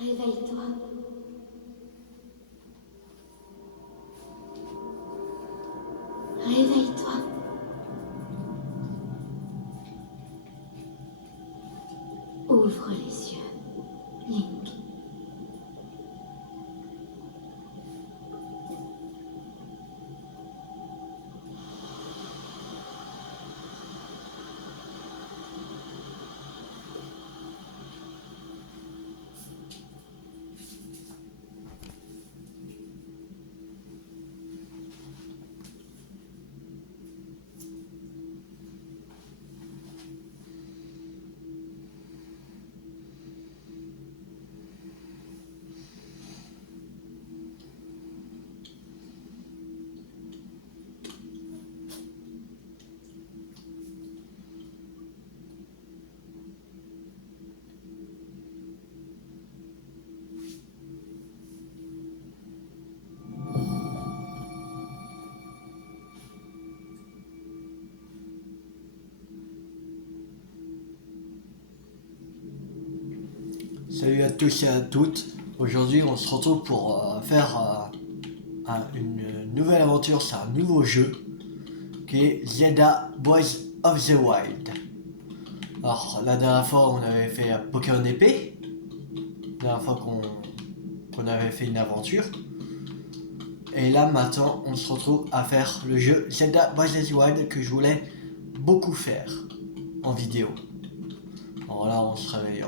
Réveille-toi. Réveille-toi. Ouvre les yeux, Link. Salut à tous et à toutes. Aujourd'hui, on se retrouve pour faire une nouvelle aventure. C'est un nouveau jeu qui est Zelda Breath of the Wild. Alors, la dernière fois, on avait fait Pokémon épée. La dernière fois qu'on avait fait une aventure. Et là, maintenant, on se retrouve à faire le jeu Zelda Breath of the Wild que je voulais beaucoup faire en vidéo. Alors là, on se réveille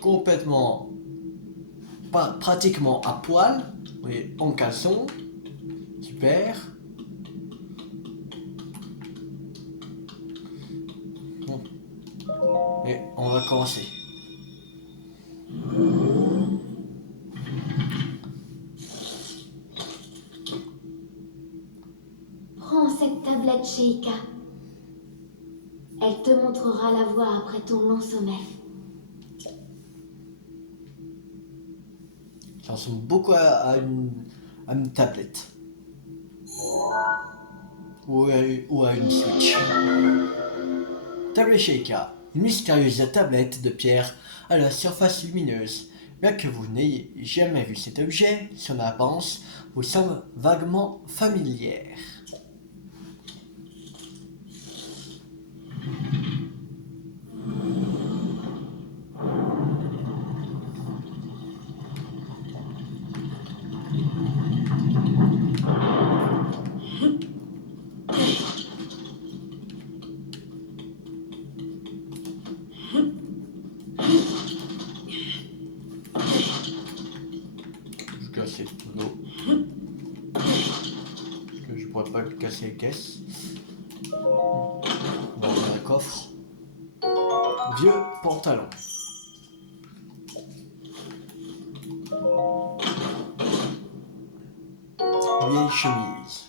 complètement, pratiquement à poil, oui, en caleçon, super. Bon. Et on va commencer. Prends cette tablette Sheikah. Elle te montrera la voie après ton long sommeil. Ça ressemble beaucoup à une tablette. Ou à une Switch. Tablette Sheikah, une mystérieuse tablette de pierre à la surface lumineuse. Bien que vous n'ayez jamais vu cet objet, son apparence vous semble vaguement familière. Je cassais tout l'eau. Parce que je pourrais pas le casser les caisses. Bon, on a un coffre. Vieux pantalon. Vieille chemise.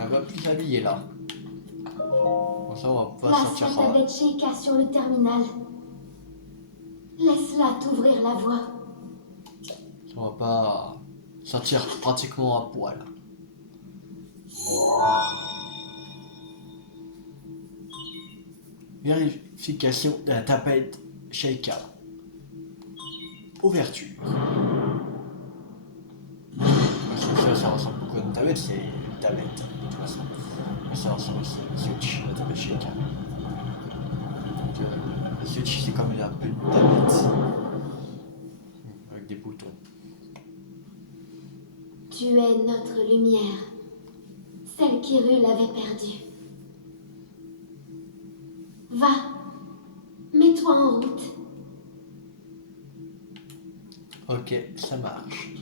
Elle va plus s'habiller là. Bon, ça, on va pas Place sortir. la tablette Sheikah sur le terminal. Laisse-la t'ouvrir la voie. On va pas sortir pratiquement à poil. Vérification de la tablette Sheikah. Ouverture. Ça ressemble beaucoup à une tablette, c'est une tablette de toute façon. Mais ça ressemble aussi à une Switch, la tablette Sheikah. Donc, la Switch c'est comme un peu une tablette. Avec des boutons. Tu es notre lumière. Celle qu'Hyrule avait perdue. Va. Mets-toi en route. Ok, ça marche.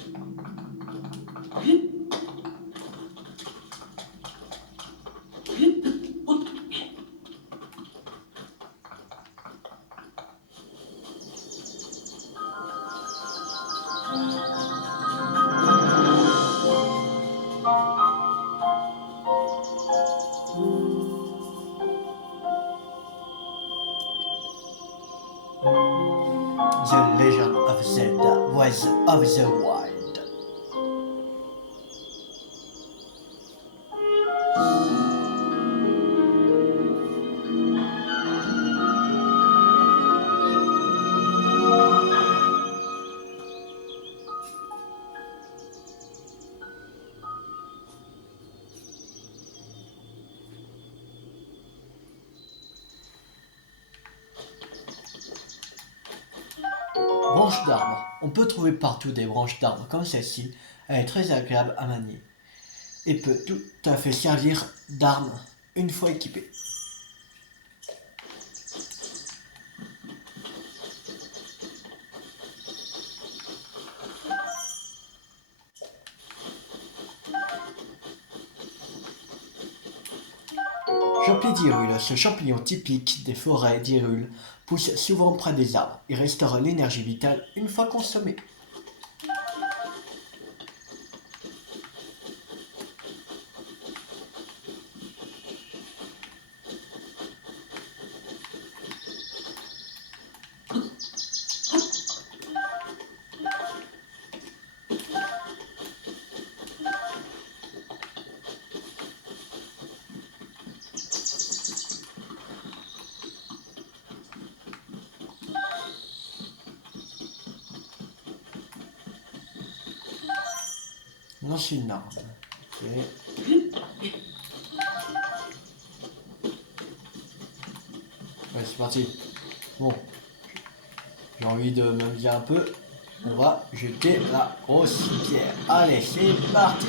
The Legend of Zelda Breath of the Wild. d'arbre. On peut trouver partout des branches d'arbres comme celle-ci. Elle est très agréable à manier et peut tout à fait servir d'arme une fois équipée. Champignon d'Hyrule, ce champignon typique des forêts d'Hyrule pousse souvent près des arbres. Il restaure l'énergie vitale une fois consommé. Non, c'est une arme. Ok. Ouais, c'est parti. Bon, j'ai envie de m'amuser un peu. On va jeter la grosse pierre. Allez, c'est parti.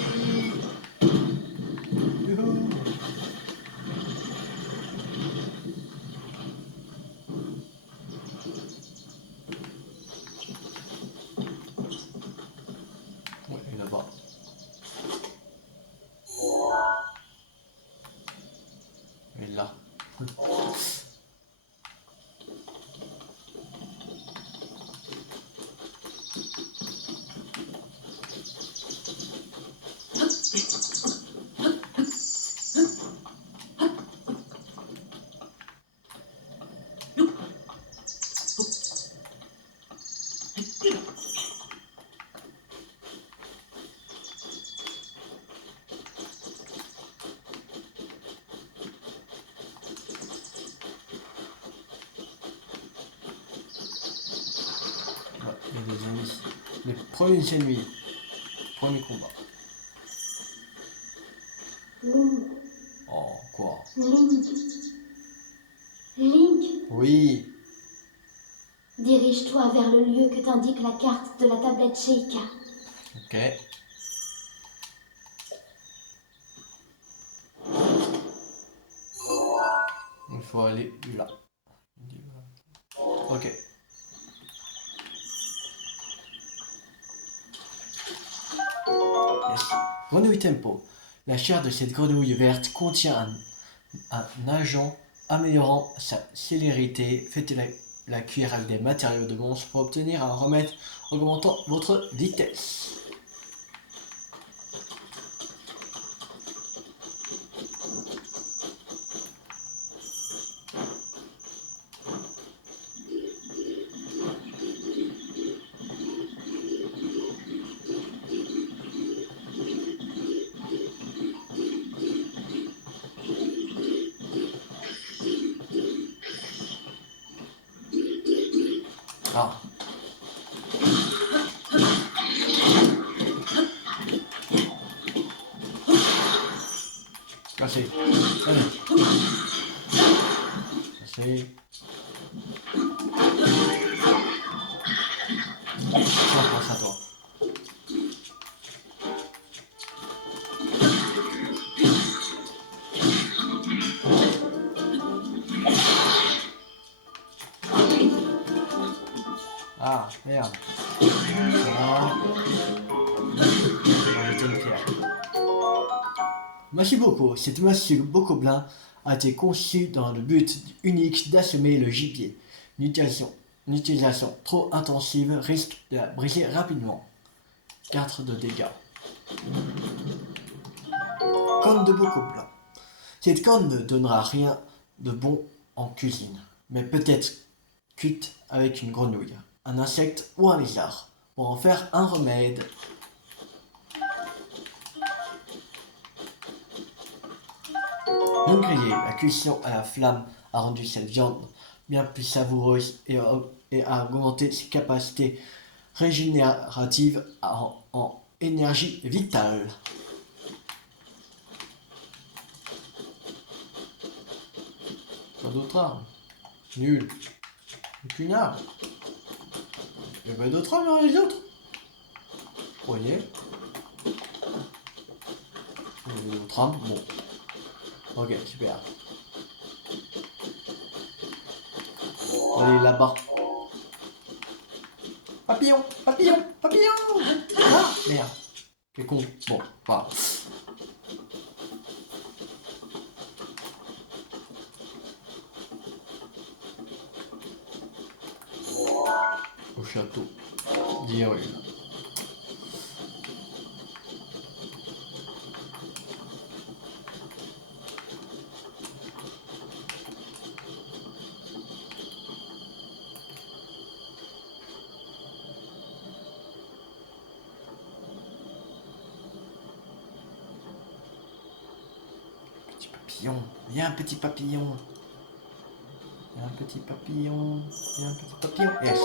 Youhou. Ouais, il est là-bas. Il est là. Ouais, il y a des ennemis. Les premiers ennemis. Premier combat. Link, Oh, quoi? Link, Link, Oui. dirige-toi vers le lieu que t'indique la carte de la tablette Sheikah. Ok. Il faut aller là. Ok. Yes. Grenouille tempo. La chair de cette grenouille verte contient un agent améliorant sa célérité. Faites la cuire avec des matériaux de monstre pour obtenir un remède augmentant votre vitesse. Ah. Cassé. Allez. Cassé. Tiens, pense à toi. Ah, merde. Ça. Arrêtez une pierre. Machiboko, cette massue bokoblin a été conçue dans le but unique d'assommer le gibier. Une utilisation trop intensive risque de la briser rapidement. 4 de dégâts. Corne de bokoblin. Cette corne ne donnera rien de bon en cuisine, mais peut-être cuite avec une grenouille, un insecte ou un lézard, pour en faire un remède. Viande grillée, la cuisson à la flamme a rendu cette viande bien plus savoureuse et a augmenté ses capacités régénératives en énergie vitale. Pas d'autre arme. Nul. Aucune arme. Il y avait d'autres rames dans les autres. Voyez. Il y avait d'autres rames. Bon. Ok, super. Allez, là-bas. Papillon, papillon, papillon. Ah, merde. Quel con. Bon, voilà. Au château d'Hyrule. Petit papillon, viens petit papillon. Il y a un petit papillon, il y a un petit papillon. Yes.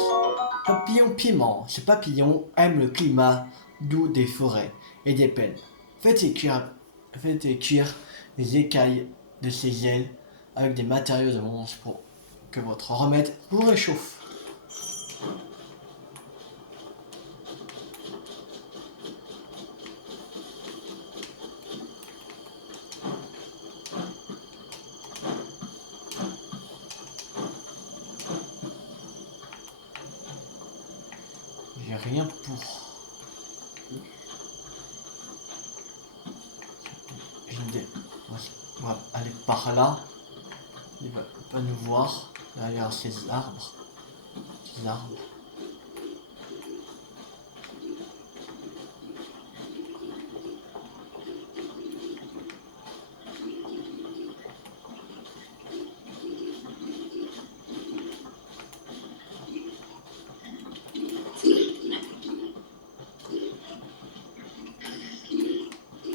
Papillon piment. Ce papillon aime le climat doux des forêts et des plaines. Faites cuire les écailles de ses ailes avec des matériaux de monstre pour que votre remède vous réchauffe. J'ai rien pour. J'ai une idée. On va aller par là. Il va pas nous voir derrière ces arbres. Ces arbres.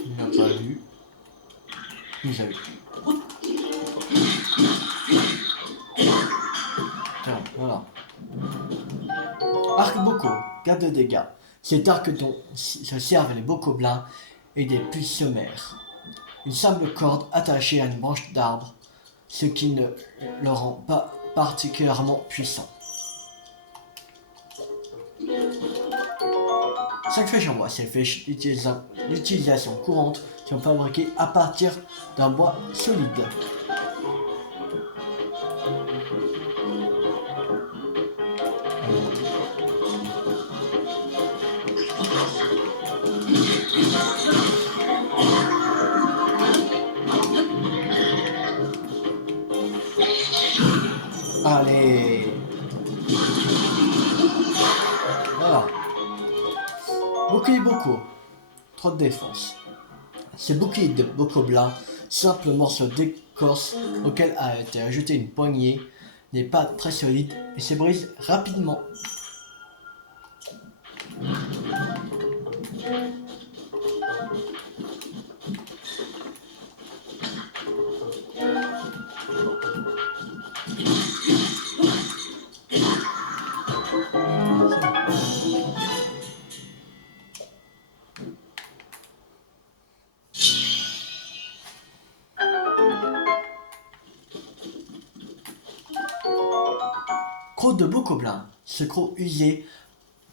Il n'a pas vu. Il nous a vu. Tiens, voilà. Arc-boco, 4 de dégâts. Cet arc dont se servent les bocoblins et des puits sommaires. Une simple corde attachée à une branche d'arbre, ce qui ne le rend pas particulièrement puissant. 5 flèches en bois, ces flèches d'utilisation courante sont fabriquées à partir d'un bois solide. Allez. Voilà. Bouclier Boko, 3 de défense. Ce bouclier de bocoblin, simple morceau d'écorce auquel a été ajouté une poignée, n'est pas très solide et se brise rapidement. Croc de bocoblin, ce croc usé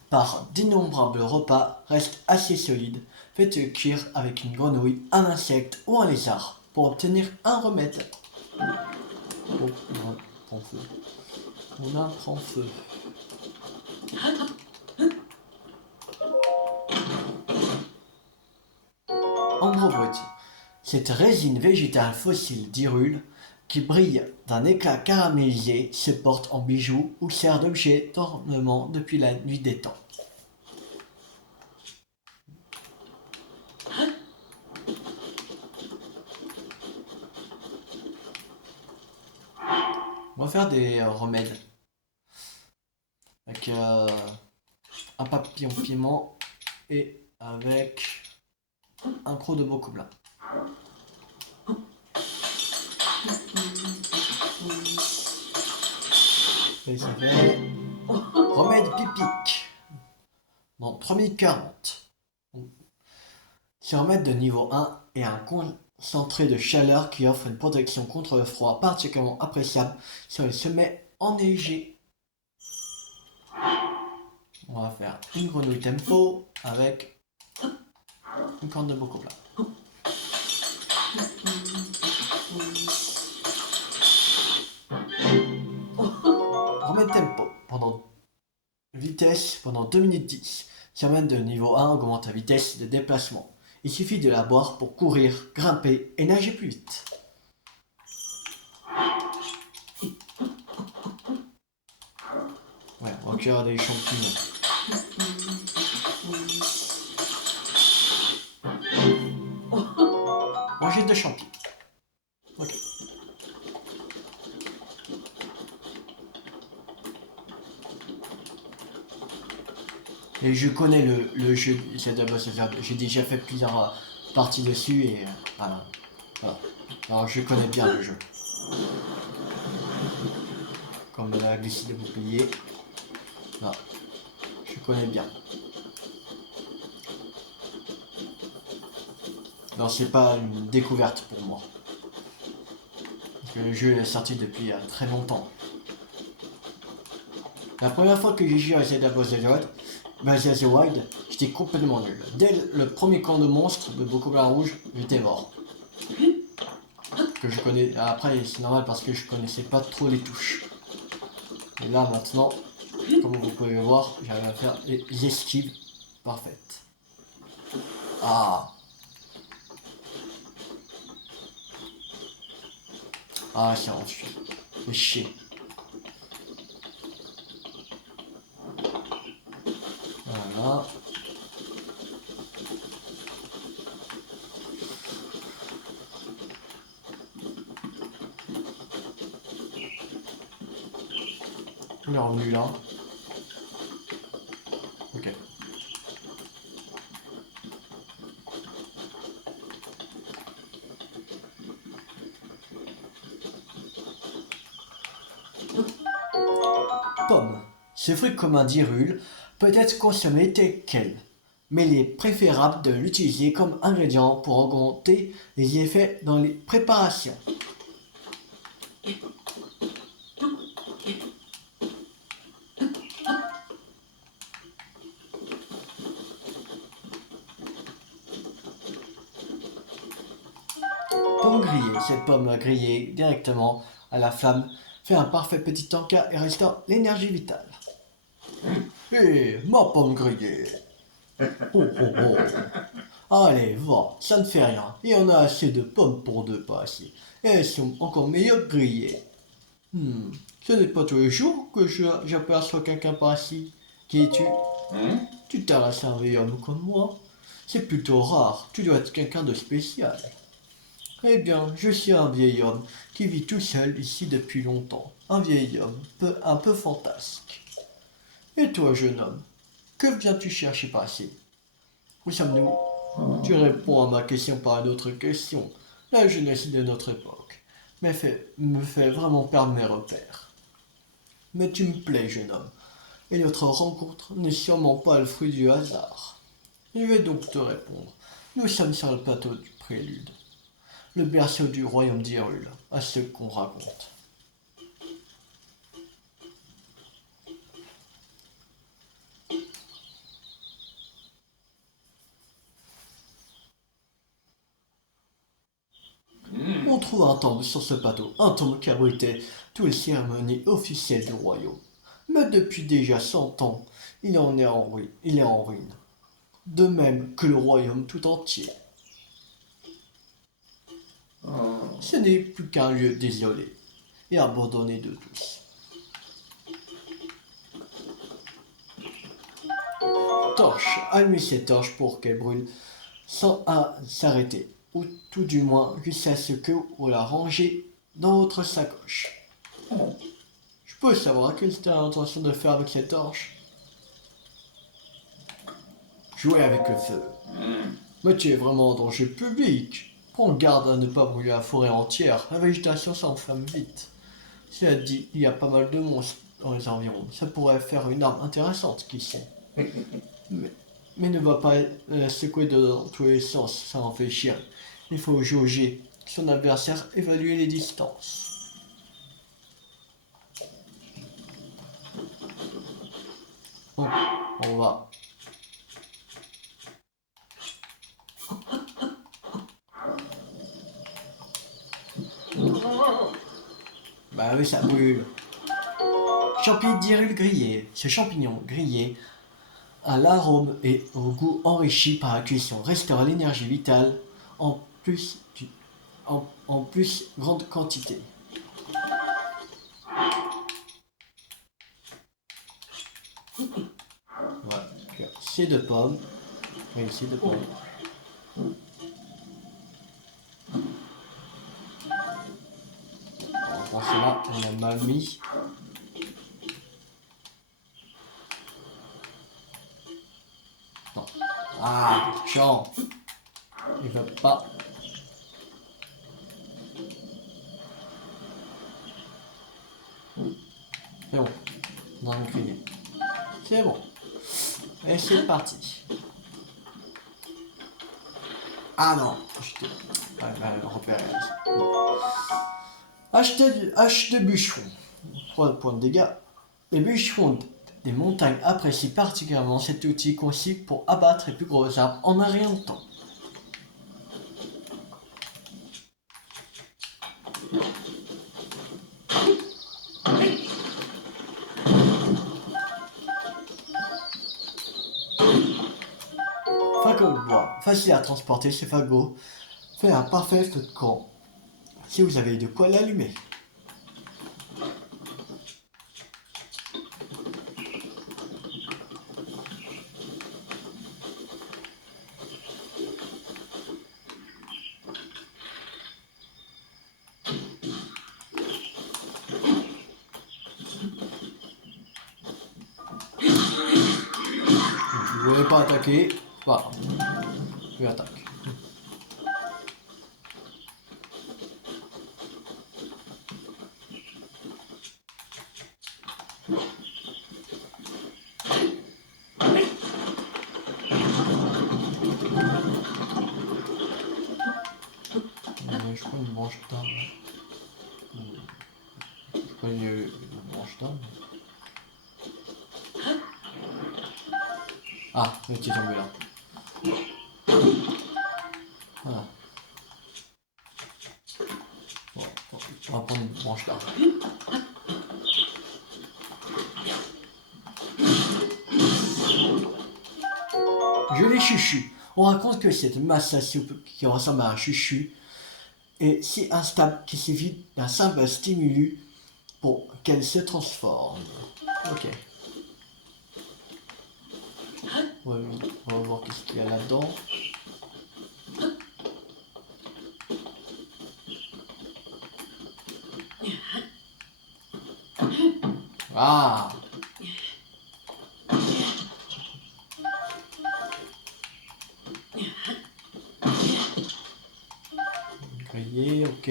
par d'innombrables repas reste assez solide. Faites cuire avec une grenouille, un insecte ou un lézard pour obtenir un remède. Oh, on prend feu. On apprend feu. Ambre brut. Cette résine végétale fossile d'Hyrule qui brille d'un éclat caramélisé se porte en bijoux ou sert d'objet d'ornement depuis la nuit des temps. On va faire des remèdes avec un papillon piment et avec un croc de bocoblin. Et ça fait remède pipique dans 3040. Ce remède de niveau 1 est un concentré de chaleur qui offre une protection contre le froid particulièrement appréciable sur les sommets enneigés. On va faire une grenouille tempo avec une corne de bocobla. Remets tempo pendant 2 minutes 10. Si on mène de niveau 1, augmente ta vitesse de déplacement. Il suffit de la boire pour courir, grimper et nager plus vite. Ouais, on va cuire des champignons. Manger de champignons. Ok. Et je connais le jeu Zelda Boss of Earth. J'ai déjà fait plusieurs parties dessus et voilà. Alors je connais bien le jeu. Comme la glissade de bouclier. Voilà. Je connais bien. Non, c'est pas une découverte pour moi. Parce que le jeu est sorti depuis très longtemps. La première fois que j'ai joué à Zelda Breath of the Wild, j'étais complètement nul. Dès le premier camp de monstres de Bocobla Rouge, j'étais mort. Que je connais. Après, c'est normal parce que je connaissais pas trop les touches. Et là, maintenant, comme vous pouvez voir, j'arrive à faire les esquives parfaites. Ah! Ah, ça en fait. C'est chier. Voilà. On est revenu là. Ok. Pomme. Ce fruit commun d'Hyrule peut être consommé tel quel, mais il est préférable de l'utiliser comme ingrédient pour augmenter les effets dans les préparations. Pomme grillée. Cette pomme grillée directement à la flamme fait un parfait petit encas et restaure l'énergie vitale. Hé, ma pomme grillée. Oh oh oh. Allez, va, ça ne fait rien. Il y en a assez de pommes pour deux passer. Et elles sont encore meilleures grillées. Ce n'est pas tous les jours que j'aperçois quelqu'un par ici. Qui es-tu? Tu t'arraches un vieil homme comme moi? C'est plutôt rare. Tu dois être quelqu'un de spécial. Eh bien, je suis un vieil homme qui vit tout seul ici depuis longtemps. Un vieil homme un peu fantasque. Et toi, jeune homme, que viens-tu chercher par ici? Où sommes-nous? Tu réponds à ma question par une autre question. La jeunesse de notre époque me fait vraiment perdre mes repères. Mais tu me plais, jeune homme, et notre rencontre n'est sûrement pas le fruit du hasard. Je vais donc te répondre. Nous sommes sur le plateau du Prélude, le berceau du royaume d'Hyrule, à ce qu'on raconte. On trouve un temple sur ce plateau, un temple qui abritait toutes les cérémonies officielles du royaume. Mais depuis déjà 100 ans, il est en ruine. De même que le royaume tout entier. Ce n'est plus qu'un lieu désolé et abandonné de tous. Torche, allumez cette torche pour qu'elle brûle sans s'arrêter, ou tout du moins jusqu'à ce que vous la rangez dans votre sacoche. Je peux savoir quelle était l'intention de faire avec cette torche? Jouer avec le feu. Mais tu es vraiment en danger public. Prends garde à ne pas brûler la forêt entière. La végétation s'enflamme vite. Cela dit, il y a pas mal de monstres dans les environs. Ça pourrait faire une arme intéressante, qui sait. Mais ne va pas secouer dans tous les sens, ça en fait chier. Il faut jauger son adversaire, évaluer les distances. Bon, on va. Bah oui, ça brûle. Champignon d'Irule grillé. Ce champignon grillé a l'arôme et au goût enrichi par la cuisson. Restaure l'énergie vitale en plus, en plus grande quantité. Voilà. C'est de pommes. Oui, c'est de pommes. Bon, là, on a mal mis. Non. Ah, chiant. Il va pas. C'est bon. On a grillé. C'est bon. Et c'est parti. Ah non. Repérer. Hache de bûcheron. 3 points de dégâts. Les bûcherons des montagnes apprécient particulièrement cet outil conçu pour abattre les plus gros arbres en un rien de temps. Fagot de bois, facile à transporter, ce fagot fait un parfait feu de camp si vous avez de quoi l'allumer. Vous ne voulez pas attaquer, voilà. Je attaque. Je prends une branche d'arbre. Je prends une branche d'arbre. Ah, le petit tombé là. Voilà. Bon, on va prendre une branche d'arbre. Joli chuchu. On raconte que cette masse à soupe qui ressemble à un chuchu est si instable qu'il suffit d'un simple stimulus pour qu'elle se transforme. Ok. On va voir qu'est-ce qu'il y a là-dedans. Ah! Grillé, ok.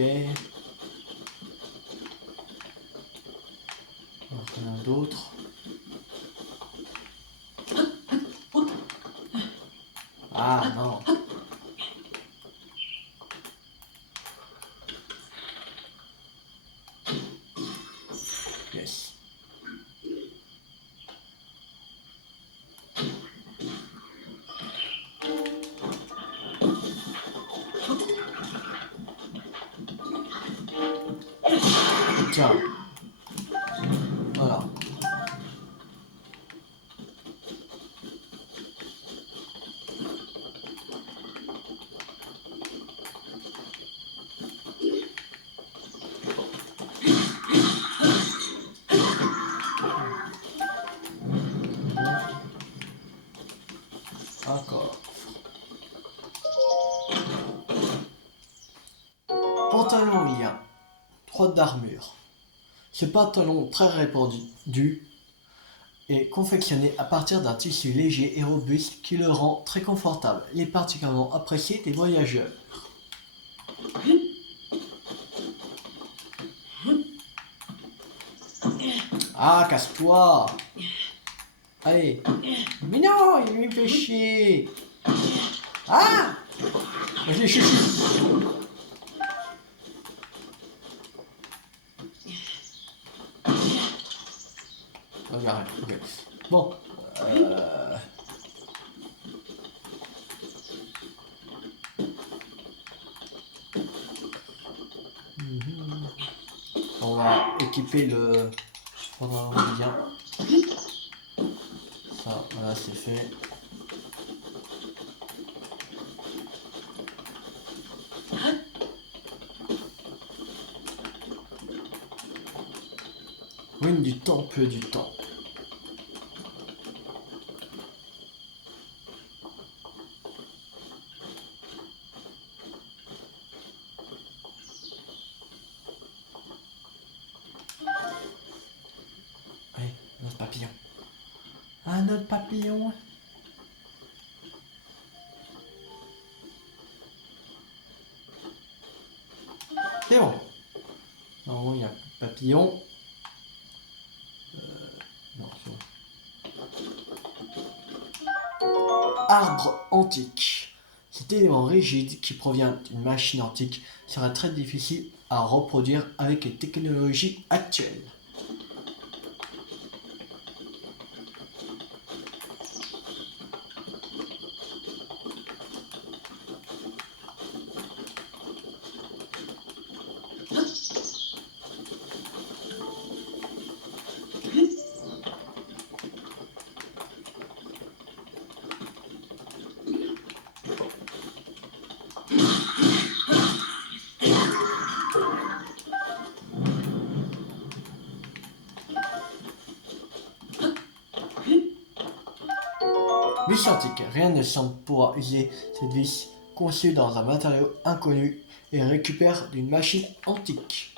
Rien d'autre. Ah non. Yes. Tiens. Voilà. Encore. Pantalon lien. 3 d'armure. Ce pantalon très répandu est confectionné à partir d'un tissu léger et robuste qui le rend très confortable. Il est particulièrement apprécié des voyageurs. Ah, casse-toi! Allez! Mais non, il me fait chier! Ah! Je l'ai chuchu! Regarde, ok. Bon, On va équiper le bien. Ça, voilà, c'est fait. Oui, du temps, peu du temps. Allez, notre papillon. Ah, notre papillon. C'est bon. Non, il n'y a plus de papillon. Non, c'est bon. Arbre antique. Cet élément rigide qui provient d'une machine antique sera très difficile à reproduire avec les technologies actuelles. Vis antique. Rien ne semble pouvoir user cette vis conçue dans un matériau inconnu et récupère d'une machine antique.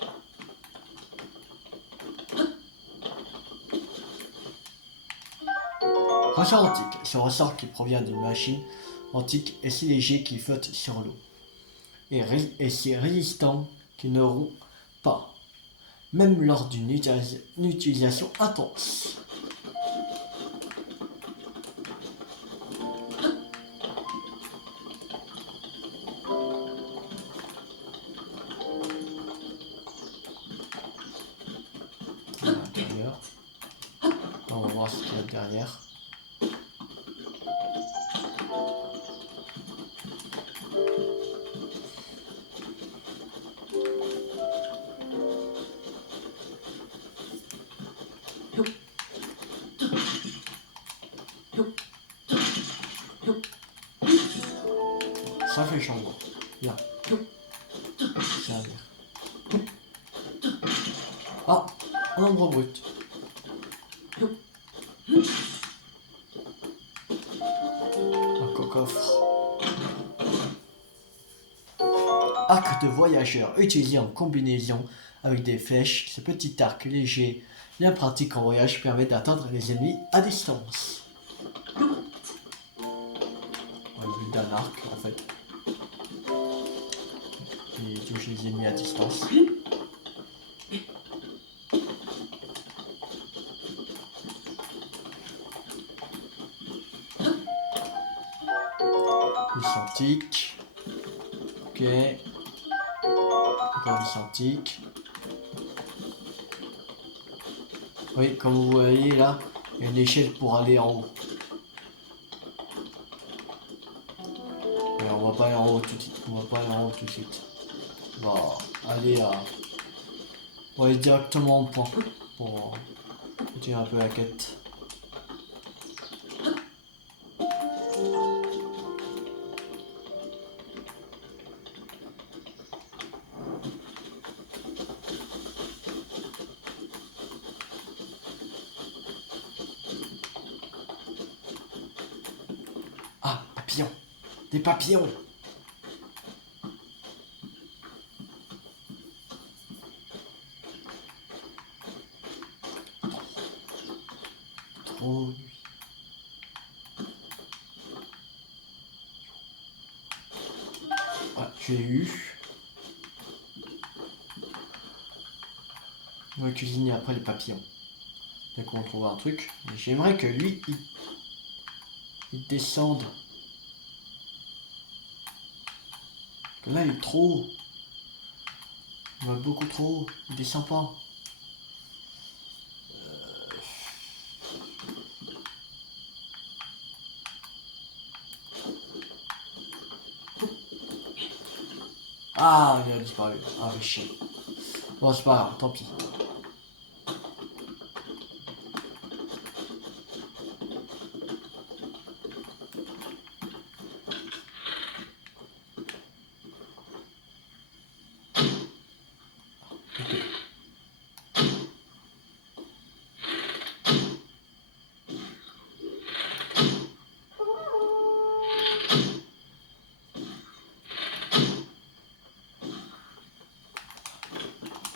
Ressort antique. Ce ressort qui provient d'une machine antique est si léger qu'il flotte sur l'eau et si résistant qu'il ne rompt pas, même lors d'une utilisation intense. À l'intérieur. On va voir ce qu'il y a derrière. Ça fait changement. Bien. Servir. Ah, un ombre brut. Un coffre. Arc de voyageur utilisé en combinaison avec des flèches. Ce petit arc léger, bien pratique en voyage, permet d'atteindre les ennemis à distance. Le but d'un arc, en fait, et touche les ennemis à distance. Vis antique. Ok. Encore vis antique. Oui, comme vous voyez là, il y a une échelle pour aller en haut. Mais on va pas aller en haut tout de suite. On va pas aller en haut tout de suite. On va aller à... On va aller directement au point pour continuer un peu la quête. Ah, papillons. Des papillons. Trop nuit. Ah, j'ai eu. On va cuisiner après les papillons. Dès qu'on trouve un truc. Mais j'aimerais que lui, il descende. Parce que là, il est trop haut. Il va beaucoup trop haut. Il descend pas. Ah, il a disparu. Ah, mais chier. Bon, c'est pas grave, tant pis.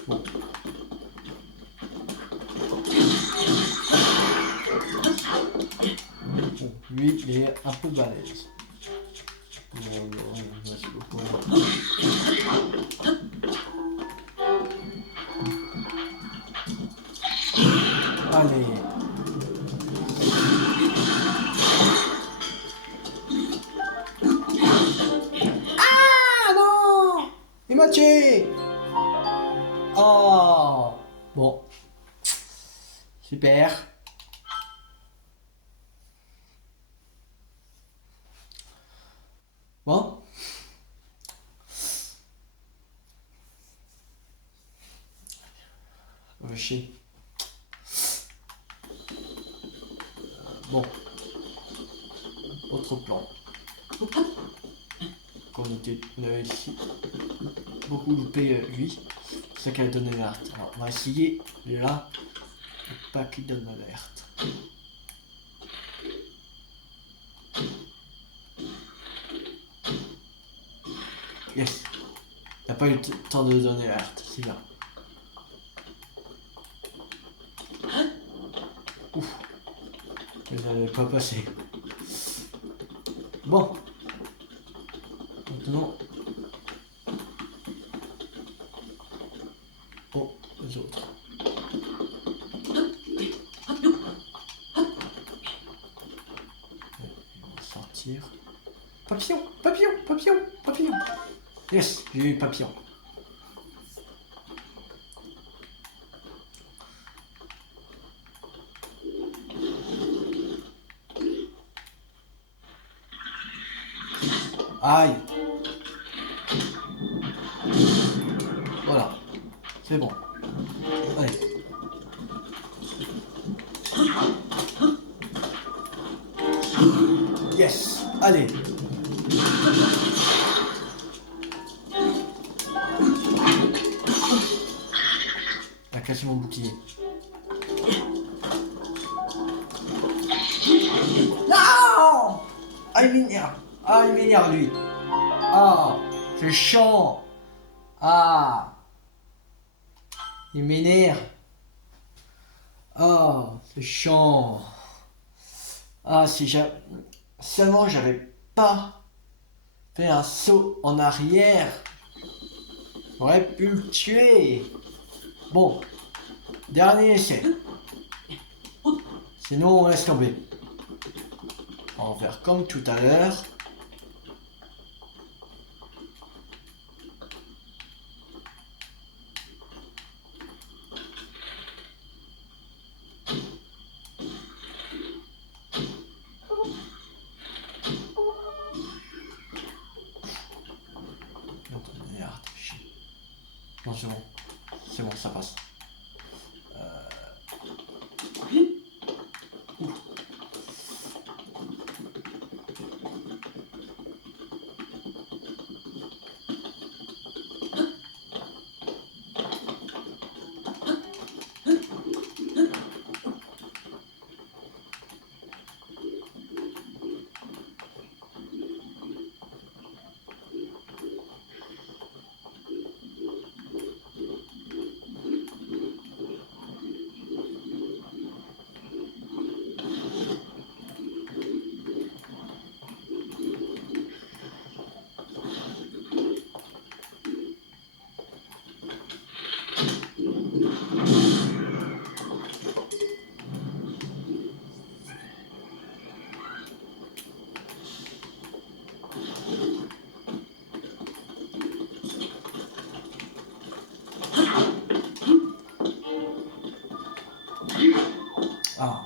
Bon. Bon, lui, il est un peu balèze. Merci beaucoup. Allez. Ah non! Il m'a tué! Oh! Bon. Super. Bon. Chier. Bon. Autre plan. Comme on avait ici beaucoup loupé lui, c'est ça qui a donné l'alerte. Alors on va essayer là, pas qu'il donne l'alerte. Yes. Il n'a pas eu le temps de donner l'alerte, c'est bien. Ouf. Il n'avait pas passé. Bon. Maintenant. Oh, les autres. On va sortir. Papillon, papillon, papillon, papillon. Yes, j'ai eu papillon. Aïe. Voilà. C'est bon. Allez. Yes. Allez. Il a cassé mon bouclier. Non! Ah, il m'énerve. Ah, il m'énerve, lui. Ah, c'est chiant. Ah, il m'énerve. Ah, c'est chiant. Ah, si seulement j'avais pas fait un saut en arrière, j'aurais pu le tuer. Bon, dernier essai. Sinon, on laisse tomber. On va faire comme tout à l'heure. Non, c'est bon. C'est bon, ça passe. Ah.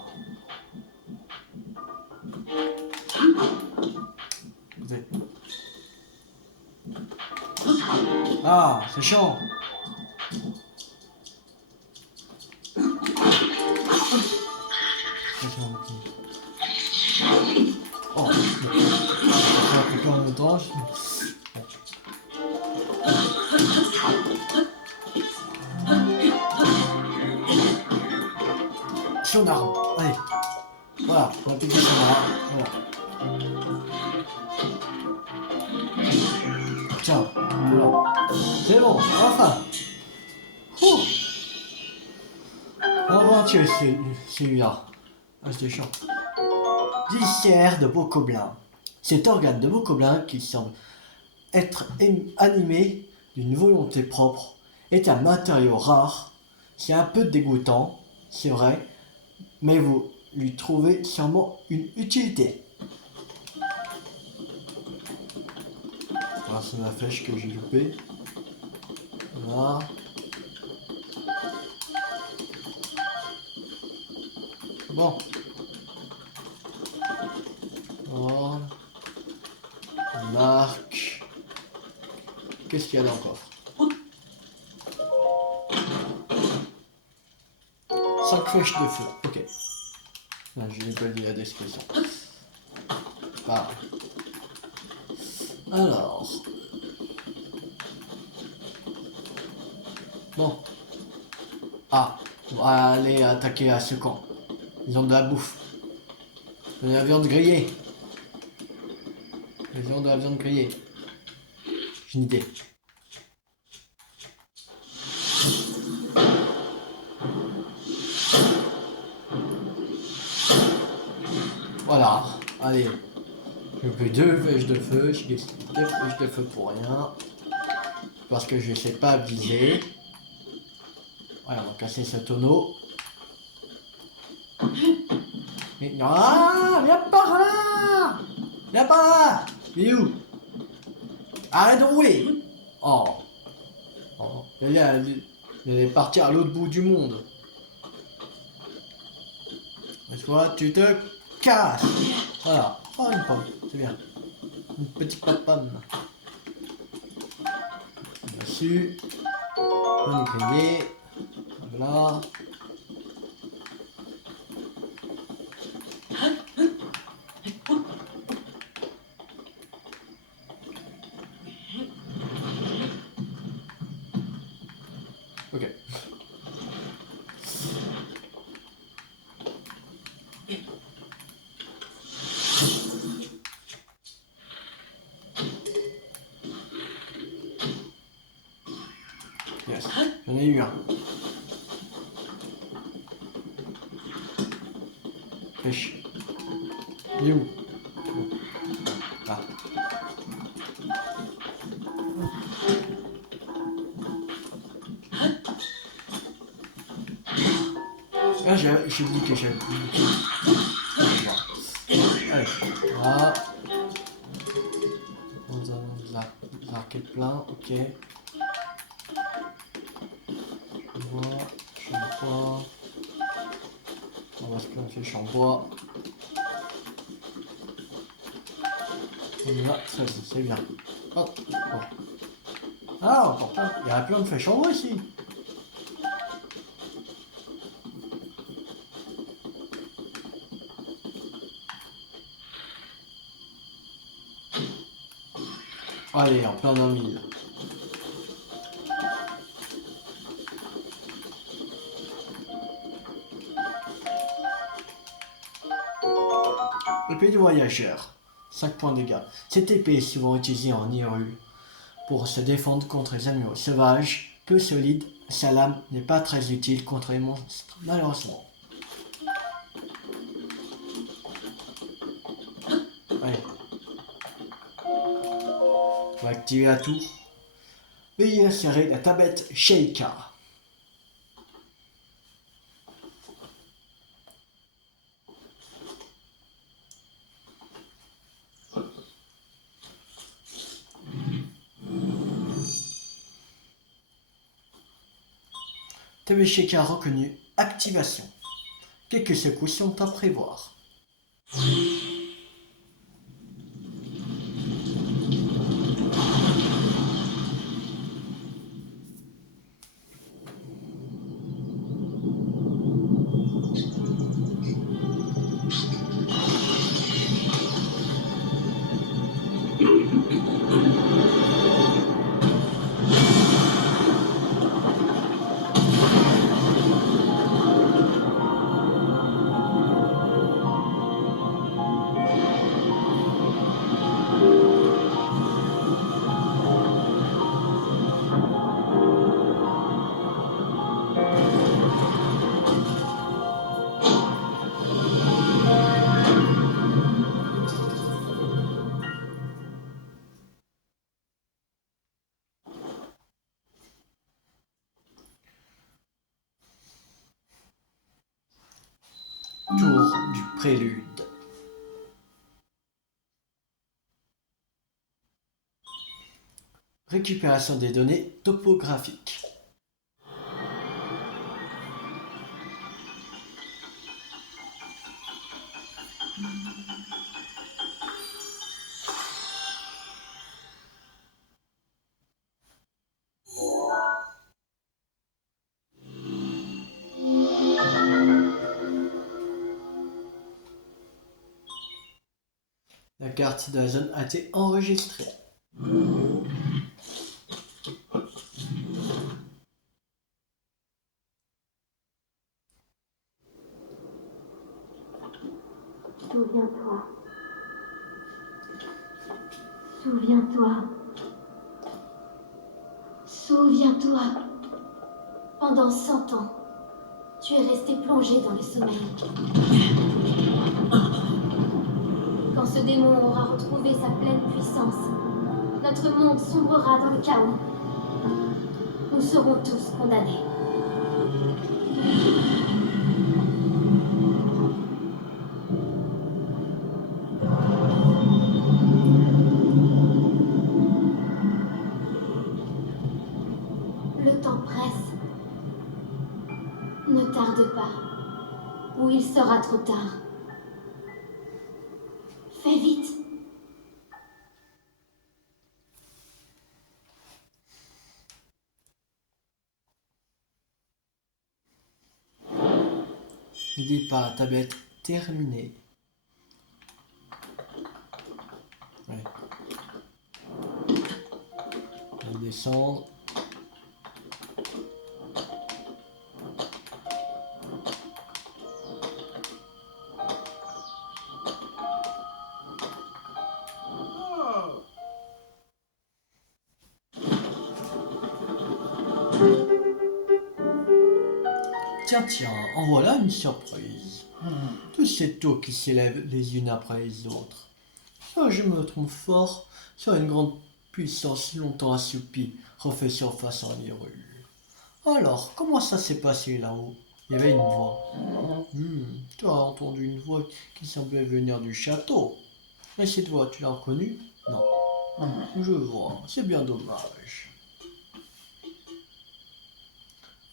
Vous êtes... C'est chiant. Oh, ça fait un peu en même temps. Son arme, allez. Voilà, on va piquer son arme. Voilà. Tiens, voilà. C'est bon, enfin. Ouh. On va en tuer celui-là. Ah, c'était chiant. Viscère de Bokoblin. Cet organe de Bokoblin qui semble être animé d'une volonté propre est un matériau rare. C'est un peu dégoûtant, c'est vrai, mais vous lui trouvez sûrement une utilité. Ah, c'est ma flèche que j'ai loupée. Voilà. Bon. Voilà. Marque. Qu'est-ce qu'il y a dans le coffre? 5 flèches de feu, ok. Là, je n'ai pas lu la description. Ah. Alors. Bon. Ah, on va aller attaquer à ce camp. Ils ont de la bouffe. De la viande grillée. Ils ont de la viande grillée. J'ai une idée. Voilà, allez. Je fais 2 flèches de feu, je gagne 2 flèches de feu pour rien. Parce que je ne sais pas viser. Voilà, on va casser ce tonneau. Mais, ah, viens par là! Viens par là! Il est où? Arrête de rouler! Oh. Oh. Il est parti à l'autre bout du monde. Et toi, tu te casses! Voilà. Oh, une pomme, c'est bien. Une petite pomme. Dessus. Bonne grillée. Voilà. Ok. Yes, j'en ai eu un. Pêche. Il est où? Ah. Ah, j'ai dit que j'avais plus. Allez, voilà. On a l'arquet plein, ok. Bois, shampoing. On va se planter le bois. On a 13, c'est bien. Oh, bon. Ah, encore plein. Il y a plein de flèches en bois ici. Allez, en plein dans le mille. Épée du voyageur. 5 points de dégâts. Cette épée est souvent utilisée en Hyrule pour se défendre contre les animaux sauvages. Peu solide, sa lame n'est pas très utile contre les monstres, malheureusement. Allez. On va activer la tour. Veuillez insérer la tablette Sheikah. Tablette Sheikah reconnue. Activation. Quelques secousses sont à prévoir. tour du prélude. Récupération des données topographiques. La carte de la zone a été enregistrée. Souviens-toi. Souviens-toi. Souviens-toi. Pendant 100 ans, tu es resté plongé dans le sommeil. Quand ce démon aura retrouvé sa pleine puissance, notre monde sombrera dans le chaos. Nous serons tous condamnés. Le temps presse. Ne tarde pas, ou il sera trop tard. Fais vite. Ne dis pas, tablette terminée. Ouais. On va descendre. Tiens, en voilà une surprise. Tous ces taux qui s'élèvent les unes après les autres. Soit je me trompe fort, soit une grande puissance longtemps assoupie refait surface en Hyrule. Alors, comment ça s'est passé là-haut? Il y avait une voix. Tu as entendu une voix qui semblait venir du château. Mais cette voix, tu l'as reconnue? Non. Je vois, c'est bien dommage.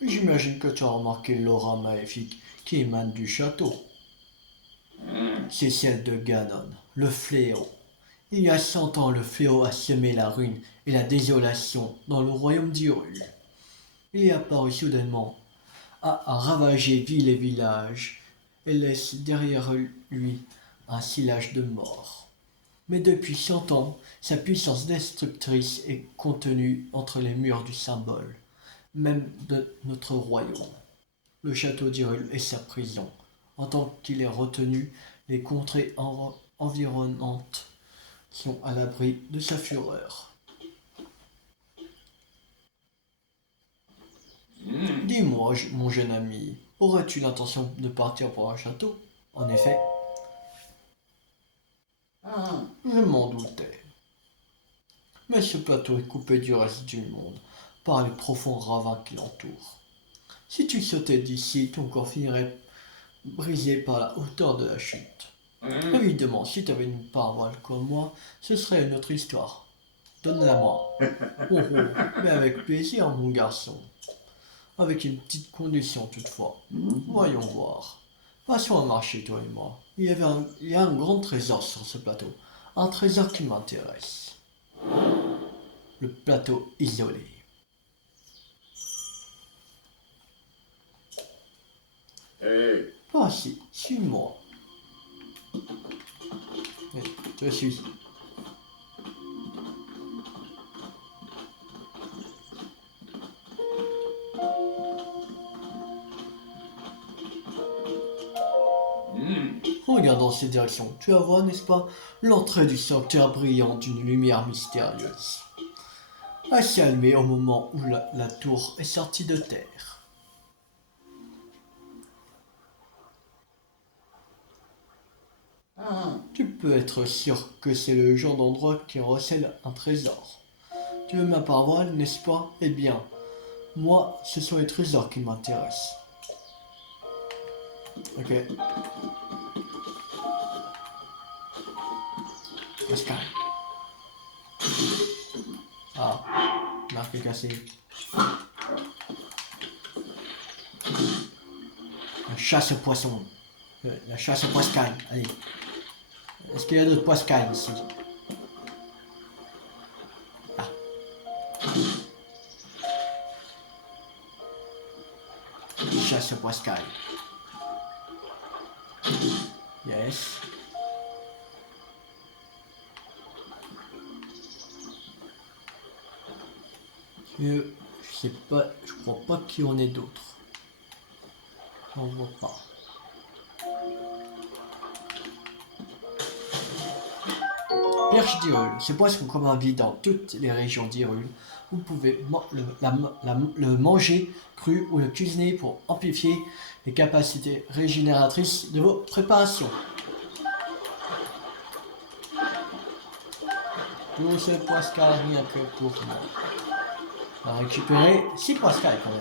J'imagine que tu as remarqué l'aura maléfique qui émane du château. C'est celle de Ganon, le fléau. Il y a 100 ans, le fléau a semé la ruine et la désolation dans le royaume d'Hyrule. Il est apparu soudainement, a ravagé ville et village, et laisse derrière lui un sillage de mort. Mais depuis 100 ans, sa puissance destructrice est contenue entre les murs du symbole, même de notre royaume. Le château d'Hyrule est sa prison. En tant qu'il est retenu, les contrées environnantes sont à l'abri de sa fureur. Dis-moi, mon jeune ami, aurais-tu l'intention de partir pour un château? En effet, je m'en doutais. Mais ce plateau est coupé du reste du monde par les profonds ravins qui l'entourent. Si tu sautais d'ici, ton corps finirait brisé par la hauteur de la chute. Évidemment, si tu avais une parole comme moi, ce serait une autre histoire. Donne-la-moi. Mais avec plaisir, mon garçon. Avec une petite condition toutefois. Voyons voir. Passons à marcher, toi et moi. Il y a un grand trésor sur ce plateau. Un trésor qui m'intéresse. Le plateau isolé. Voici, suis-moi. Je suis. Regarde dans cette direction. Tu vas voir, n'est-ce pas, l'entrée du sanctuaire brillant d'une lumière mystérieuse. Elle s'est allumée au moment où la tour est sortie de terre. Tu peux être sûr que c'est le genre d'endroit qui recèle un trésor. Tu veux ma parole, n'est-ce pas? Eh bien, moi, ce sont les trésors qui m'intéressent. Ok. Pascal. Ah, marque cassée. La chasse aux poissons. La chasse aux poiscailles. Allez. Est-ce qu'il y a d'autres poiscailles ici? Ah. Chasse aux poiscailles. Yes. Je sais pas, je crois pas qu'il y en ait d'autres. On voit pas. Perche d'Hyrule. Ces poissons communs vivent dans toutes les régions d'Hyrule. Vous pouvez le manger cru ou le cuisiner pour amplifier les capacités régénératrices de vos préparations. Tout ce poiscaille rien que pour moi. On va récupérer 6 poiscailles quand même.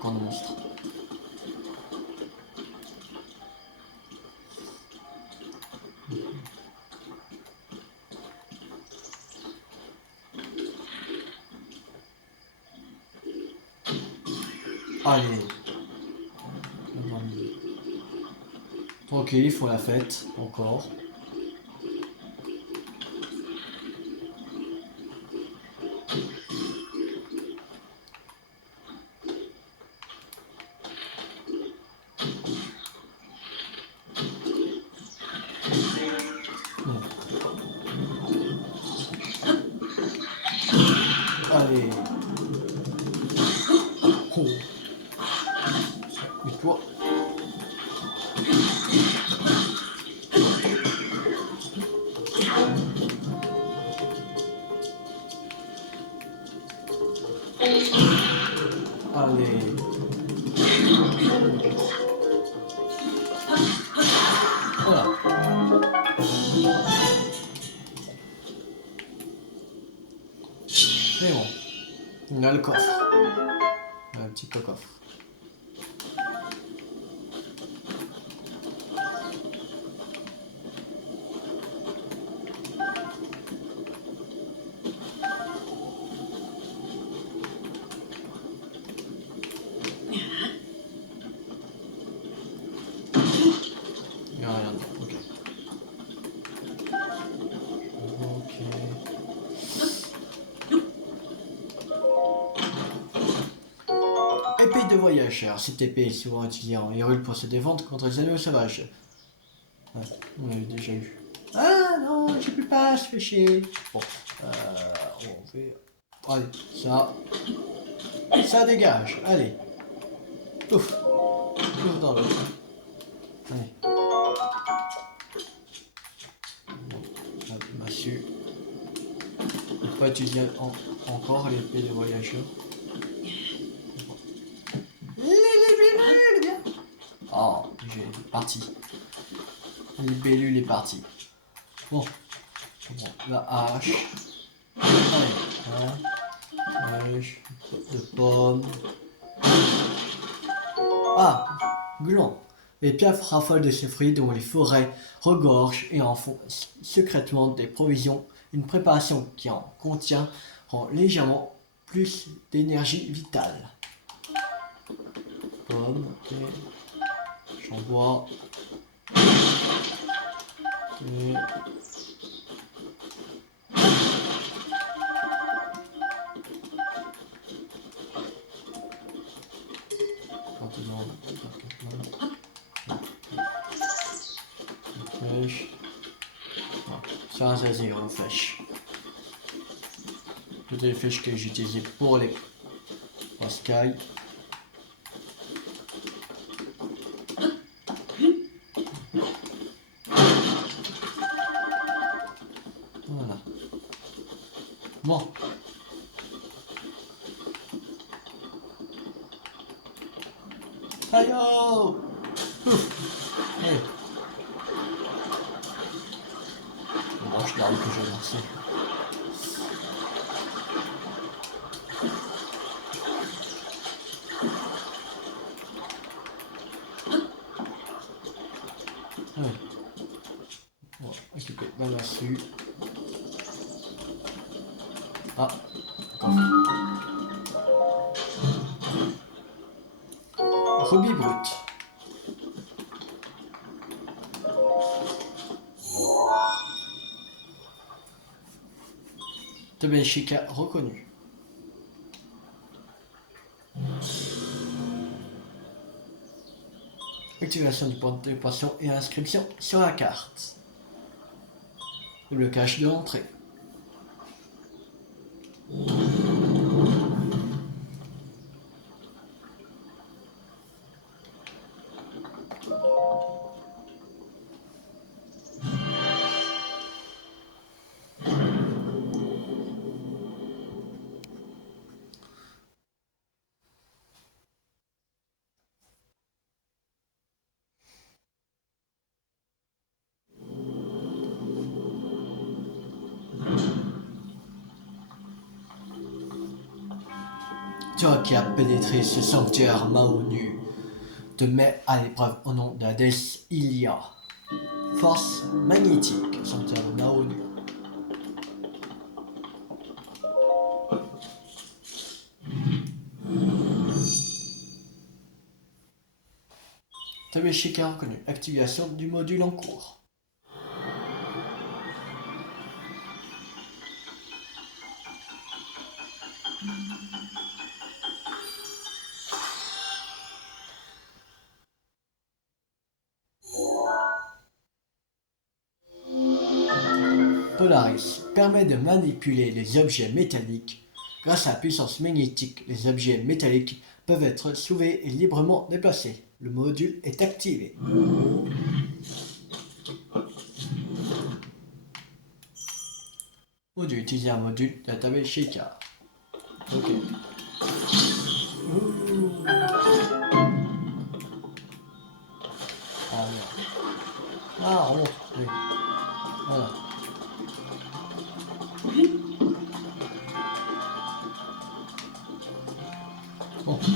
Grand monstre. Allez. Tranquille, il faut la fête, encore. Allez. Oh. Et toi. Allez. Voilà. C'est bon. On a le coffre. Un petit coffre. Il n'y a rien d'autre. Ok. Ok. Épée de voyageur. Cette épée est souvent utilisée en Hyrule pour se défendre contre les animaux sauvages. Ouais, on l'avait déjà eu. Ah non, j'ai plus pas, je fais chier. Bon, on fait... Allez, ça dégage, allez. Ouf, ouf dans l'eau. Allez. Bon, on a su. On peut pas utiliser encore l'épée de voyageur. Oh, j'ai parti. Libellule est parti. Bon, la hache. Allez, hache de pomme. Ah, gland. Les piafs raffolent de ces fruits dont les forêts regorgent et en font secrètement des provisions. Une préparation qui en contient rend légèrement plus d'énergie vitale. Pomme, ok. J'en bois. Ok. Flèche. Ça, c'est zéro flèche. Toutes les flèches que j'ai utilisées pour les Pascal. Voilà. Bon. Aïe oh. Hey. Je mange l'arme que j'ai lancée. Ah, d'accord. Rubis brut. Tebeshika reconnu. Activation du point de passion et inscription sur la carte. Le blocage de l'entrée. Toi qui as pénétré ce sanctuaire Mahonu te mets à l'épreuve au nom de la déesse Ilia. Force magnétique, sanctuaire Mahonu. Tebeshika reconnu. Activation du module en cours. Polaris permet de manipuler les objets métalliques. Grâce à la puissance magnétique, les objets métalliques peuvent être soulevés et librement déplacés. Le module est activé. Module, utiliser un module de la Tebeshika. Ok. Ah merde. Ah, on monte. Oui. Voilà. Bon. Je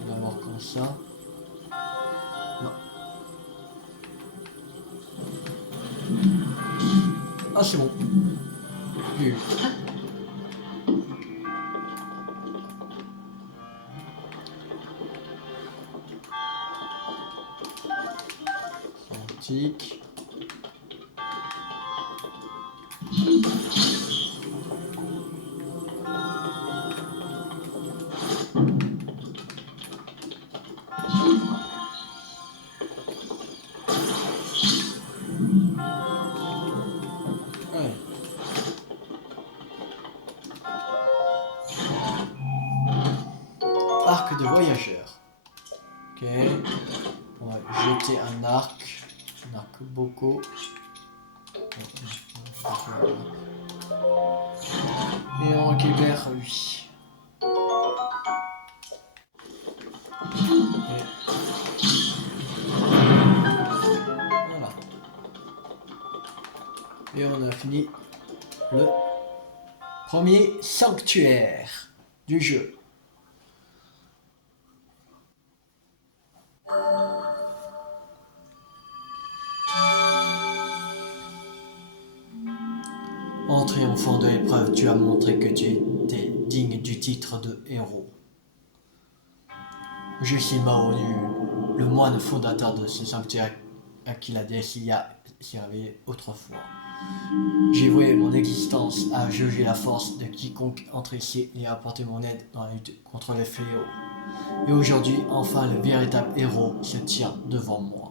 vais d'abord comme ça. Non. Ah, c'est bon. Vu. Antique. Ouais. Arc de voyageur. Ok. On va jeter un arc. Un arc beaucoup. Et on récupère lui. Et... Voilà. Et on a fini le premier sanctuaire du jeu. En triomphant de l'épreuve, tu as montré que tu étais digne du titre de héros. Je suis Mahonu, le moine fondateur de ce sanctuaire à qui la déesse Ilia servait autrefois. J'ai voué mon existence à jauger la force de quiconque entre ici et à apporter mon aide dans la lutte contre les fléaux. Et aujourd'hui, enfin, le véritable héros se tient devant moi.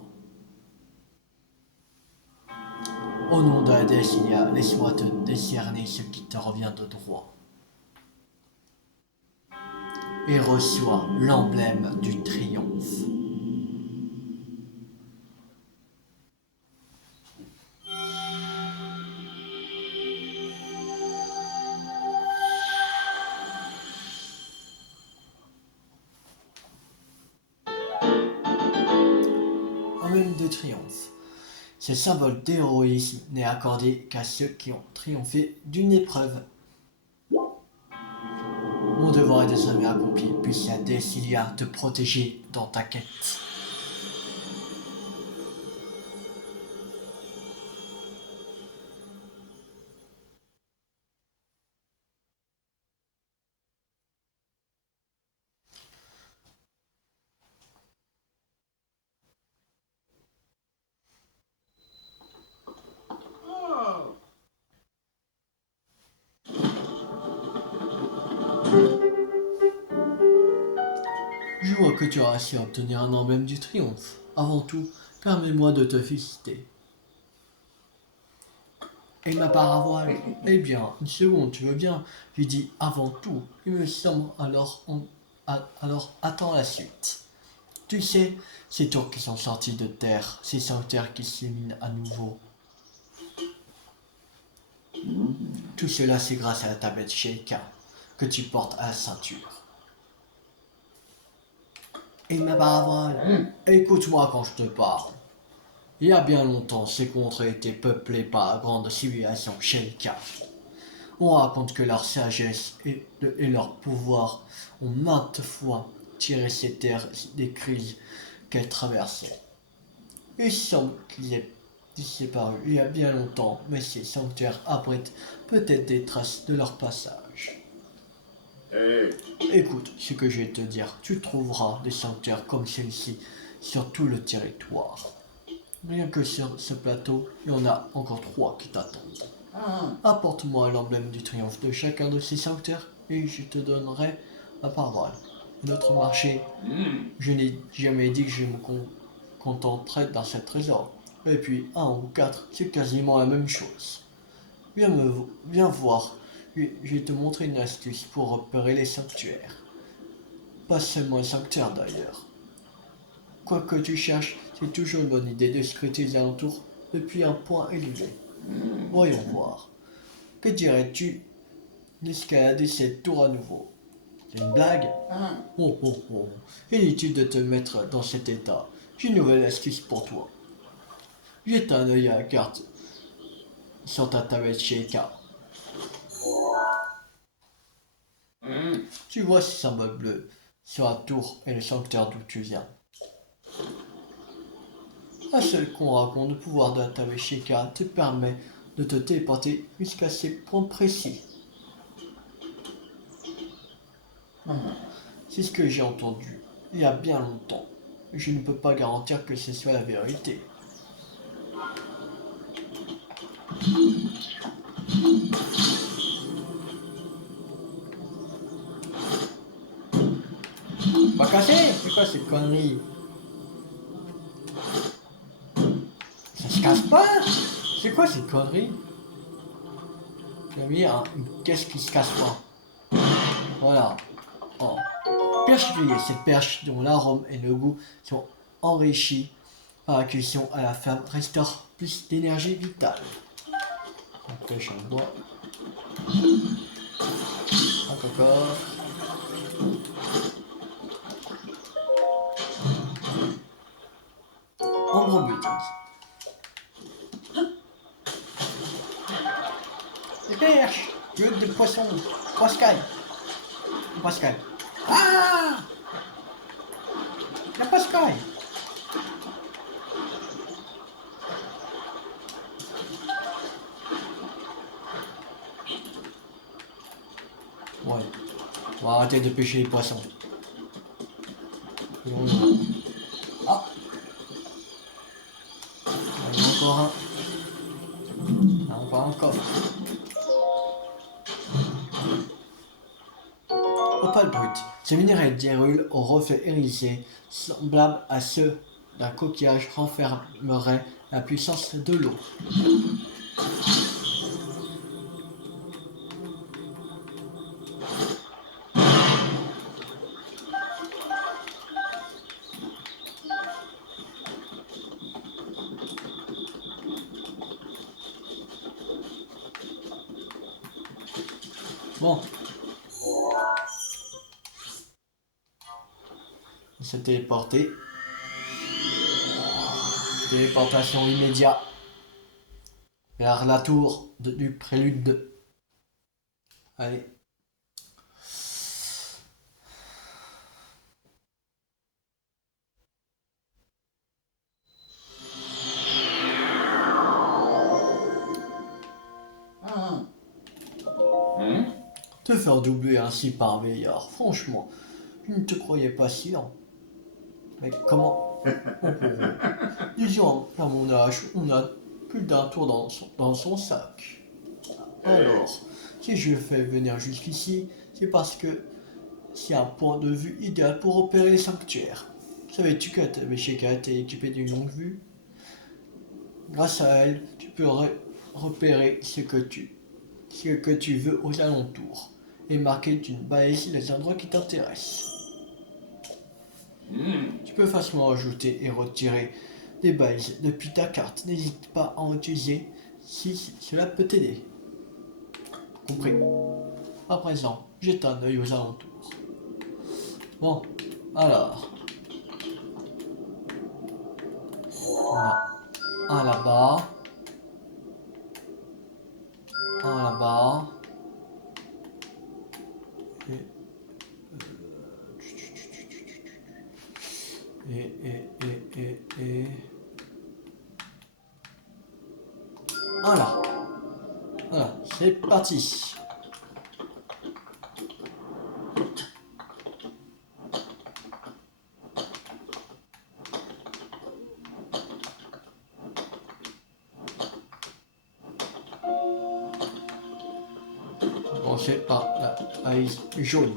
Au nom de la déesse Ilia, laisse-moi te décerner ce qui te revient de droit. Et reçois l'emblème du triomphe. Emblème de triomphe. Ce symbole d'héroïsme n'est accordé qu'à ceux qui ont triomphé d'une épreuve. Mon auras des amis accomplis, puisse la Décilia te protéger dans ta quête. Je vois que tu as réussi à obtenir un emblème du triomphe. Avant tout, permets-moi de te féliciter. Et ma paravoile? Eh bien, une seconde, tu veux bien? J'ai dit avant tout. Il me semble alors attends la suite. Tu sais, ces tours qui sont sortis de terre, ces sanctuaires qui s'illuminent à nouveau. Tout cela, c'est grâce à la tablette Sheikah que tu portes à la ceinture. Et ma paravoile? Écoute-moi quand je te parle. Il y a bien longtemps, ces contrées étaient peuplées par la grande civilisation Sheikah. On raconte que leur sagesse et leur pouvoir ont maintes fois tiré ces terres des crises qu'elles traversaient. Il semble qu'ils aient disparu il y a bien longtemps, mais ces sanctuaires abritent peut-être des traces de leur passage. Écoute ce que je vais te dire, tu trouveras des sanctuaires comme celui-ci sur tout le territoire. Rien que sur ce plateau, il y en a encore 3 qui t'attendent. Apporte-moi l'emblème du triomphe de chacun de ces sanctuaires et je te donnerai ma parole. Notre marché, je n'ai jamais dit que je me contenterais d'un seul trésor. Et puis 1 ou 4, c'est quasiment la même chose. Viens voir, je vais te montrer une astuce pour repérer les sanctuaires. Pas seulement les sanctuaires d'ailleurs. Quoi que tu cherches, c'est toujours une bonne idée de scruter les alentours depuis un point élevé. Voyons voir. Que dirais-tu d'escalader cette tour à nouveau? C'est une blague? Oh oh oh. Inutile de te mettre dans cet état. J'ai une nouvelle astuce pour toi. Jette un œil à la carte sur ta tablette Sheikah. Tu vois ce symbole bleu sur la tour et le sanctuaire d'où tu viens. Un seul qu'on raconte le pouvoir de la tablette Sheikah te permet de te téléporter jusqu'à ces points précis. C'est ce que j'ai entendu il y a bien longtemps. Je ne peux pas garantir que ce soit la vérité. Pas cassé? C'est quoi cette connerie? Ça se casse pas? C'est quoi cette connerie? J'ai mis une caisse qui se casse pas. Voilà. Oh. Perche grillée, cette perche dont l'arôme et le goût sont enrichis par la cuisson à la flamme restaure plus d'énergie vitale. Donc pêche en bois. Un cocotte. En gros but. Des perches, de poissons, Pascal. Pascal. Ah! La Pascal. Ouais. On va arrêter de pêcher les poissons. Ah! Il y en a encore un. Il y en a encore un coffre. Opale brut. Ce minerai déroule au reflet hérissé, semblable à ceux d'un coquillage, renfermerait la puissance de l'eau. Bon. On s'est téléporté. Téléportation immédiate vers la tour du prélude 2. Allez. Se faire doubler ainsi par un vieillard, franchement, je ne te croyais pas si lent. Mais comment on pourrait? Disons, à mon âge, on a plus d'un tour dans son sac. Alors, si je fais venir jusqu'ici, c'est parce que c'est un point de vue idéal pour opérer les sanctuaires. Savais-tu que Tavesheka était équipé d'une longue vue? Grâce à elle, tu peux repérer ce que tu veux aux alentours et marquer d'une balise les endroits qui t'intéressent. Tu peux facilement ajouter et retirer des balises depuis ta carte. N'hésite pas à en utiliser si cela peut t'aider. Compris. À présent, jette un œil aux alentours. Bon, alors, on a un là-bas, un là-bas, et voilà. Voilà, c'est parti. Commencer par la balise jaune.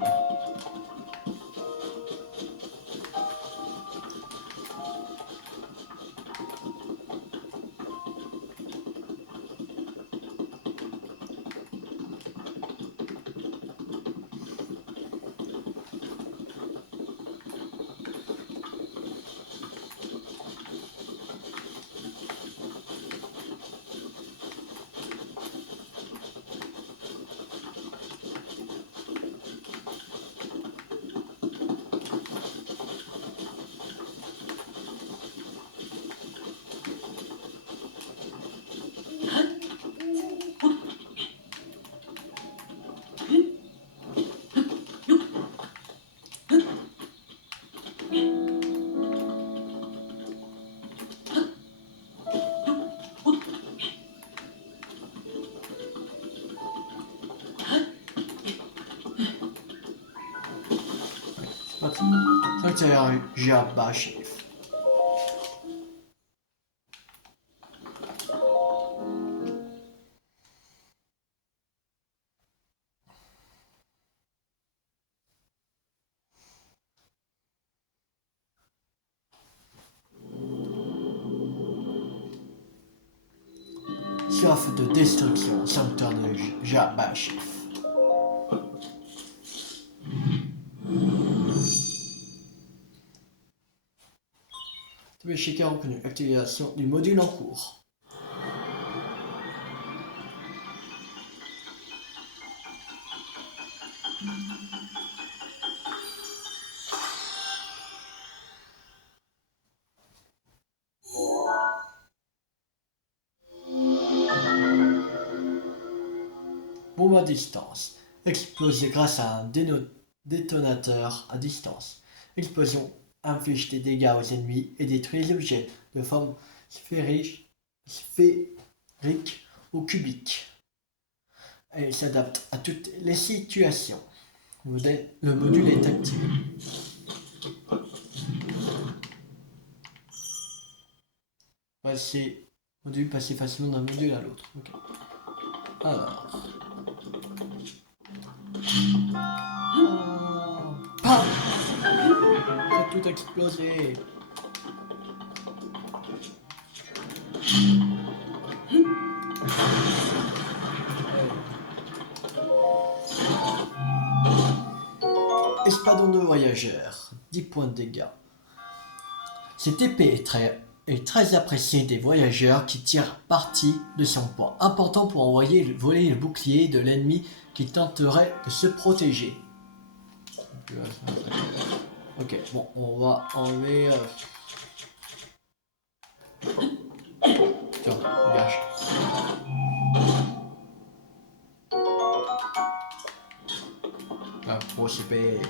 Sanctuaire Jabashif. Soif de destruction, sanctuaire de Jabashif. Tavesheka a reconnu l'activation du module en cours. Bombe à distance. Explosée grâce à un détonateur à distance. L'explosion inflige des dégâts aux ennemis et détruit les objets de forme sphérique ou cubique. Elle s'adapte à toutes les situations. Le module est activé. Passer facilement d'un module à l'autre. Okay. Alors. Pam! C'est tout explosé. Espadon de voyageurs, 10 points de dégâts. Cette épée est très appréciée des voyageurs qui tirent parti de son poids, important pour voler le bouclier de l'ennemi qui tenterait de se protéger. Ok, bon, on va enlever... Tiens, dégage. Ah, grosse épée.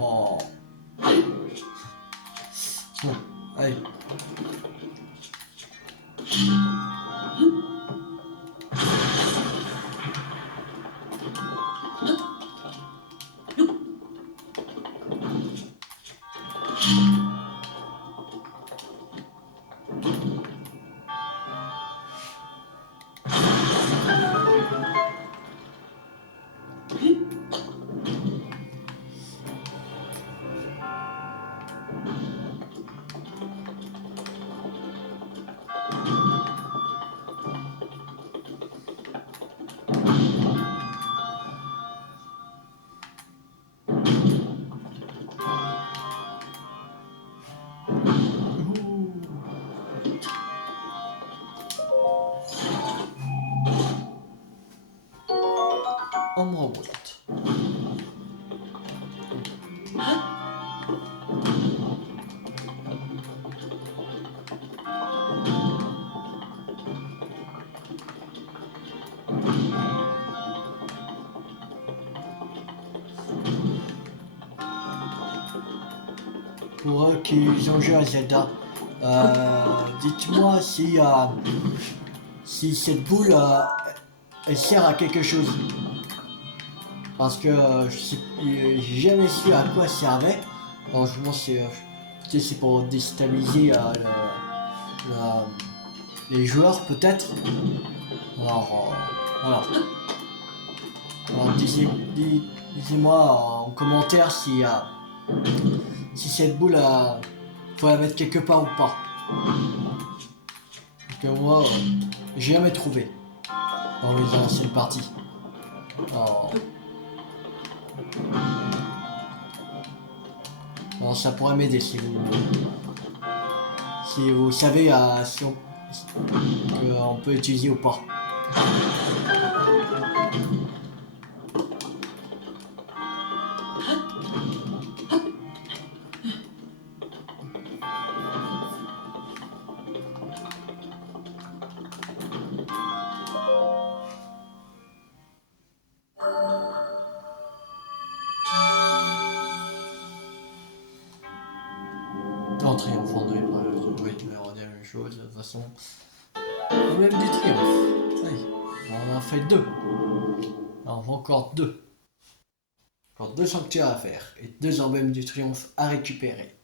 Oh. Bon, allez. pour eux qui ont joué à Zelda. Dites-moi si cette boule elle sert à quelque chose. Parce que j'ai jamais su à quoi elle servait. Alors je pense que c'est pour déstabiliser les joueurs peut-être. Alors voilà. Alors dites-moi en commentaire si cette boule faut la mettre quelque part ou pas. Parce que moi j'ai jamais trouvé dans les anciennes parties. Alors ça pourrait m'aider si vous savez si on peut utiliser ou pas. En triomphant de la même chose, de toute façon. Même du triomphe. Allez, on en a fait 2. On en fait encore 2. Encore 2 sanctuaires à faire et 2 emblèmes du triomphe à récupérer.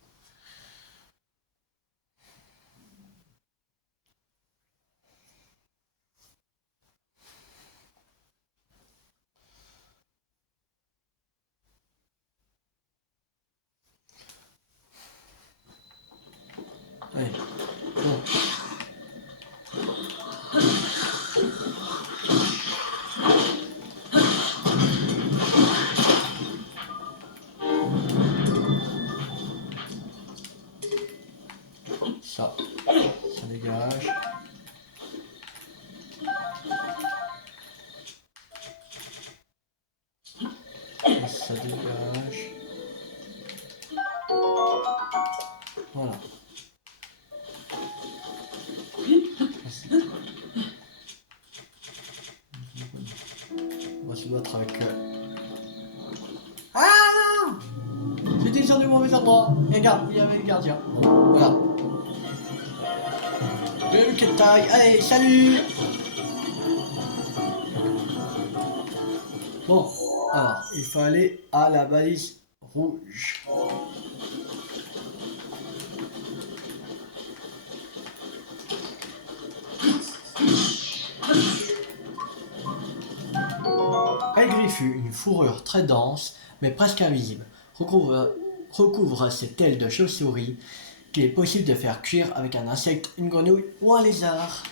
Allez, bon. Ça dégage. Ça dégage. Voilà. On va se battre avec... Ah non! C'était sur du mauvais endroit. Regarde, il y avait le gardien. Bon, voilà. Le Kentai, allez, salut! Bon, alors, il faut aller à la balise rouge. Elle griffue, une fourrure très dense, mais presque invisible, recouvre ses ailes de chauve-souris qu'il est possible de faire cuire avec un insecte, une grenouille ou un lézard.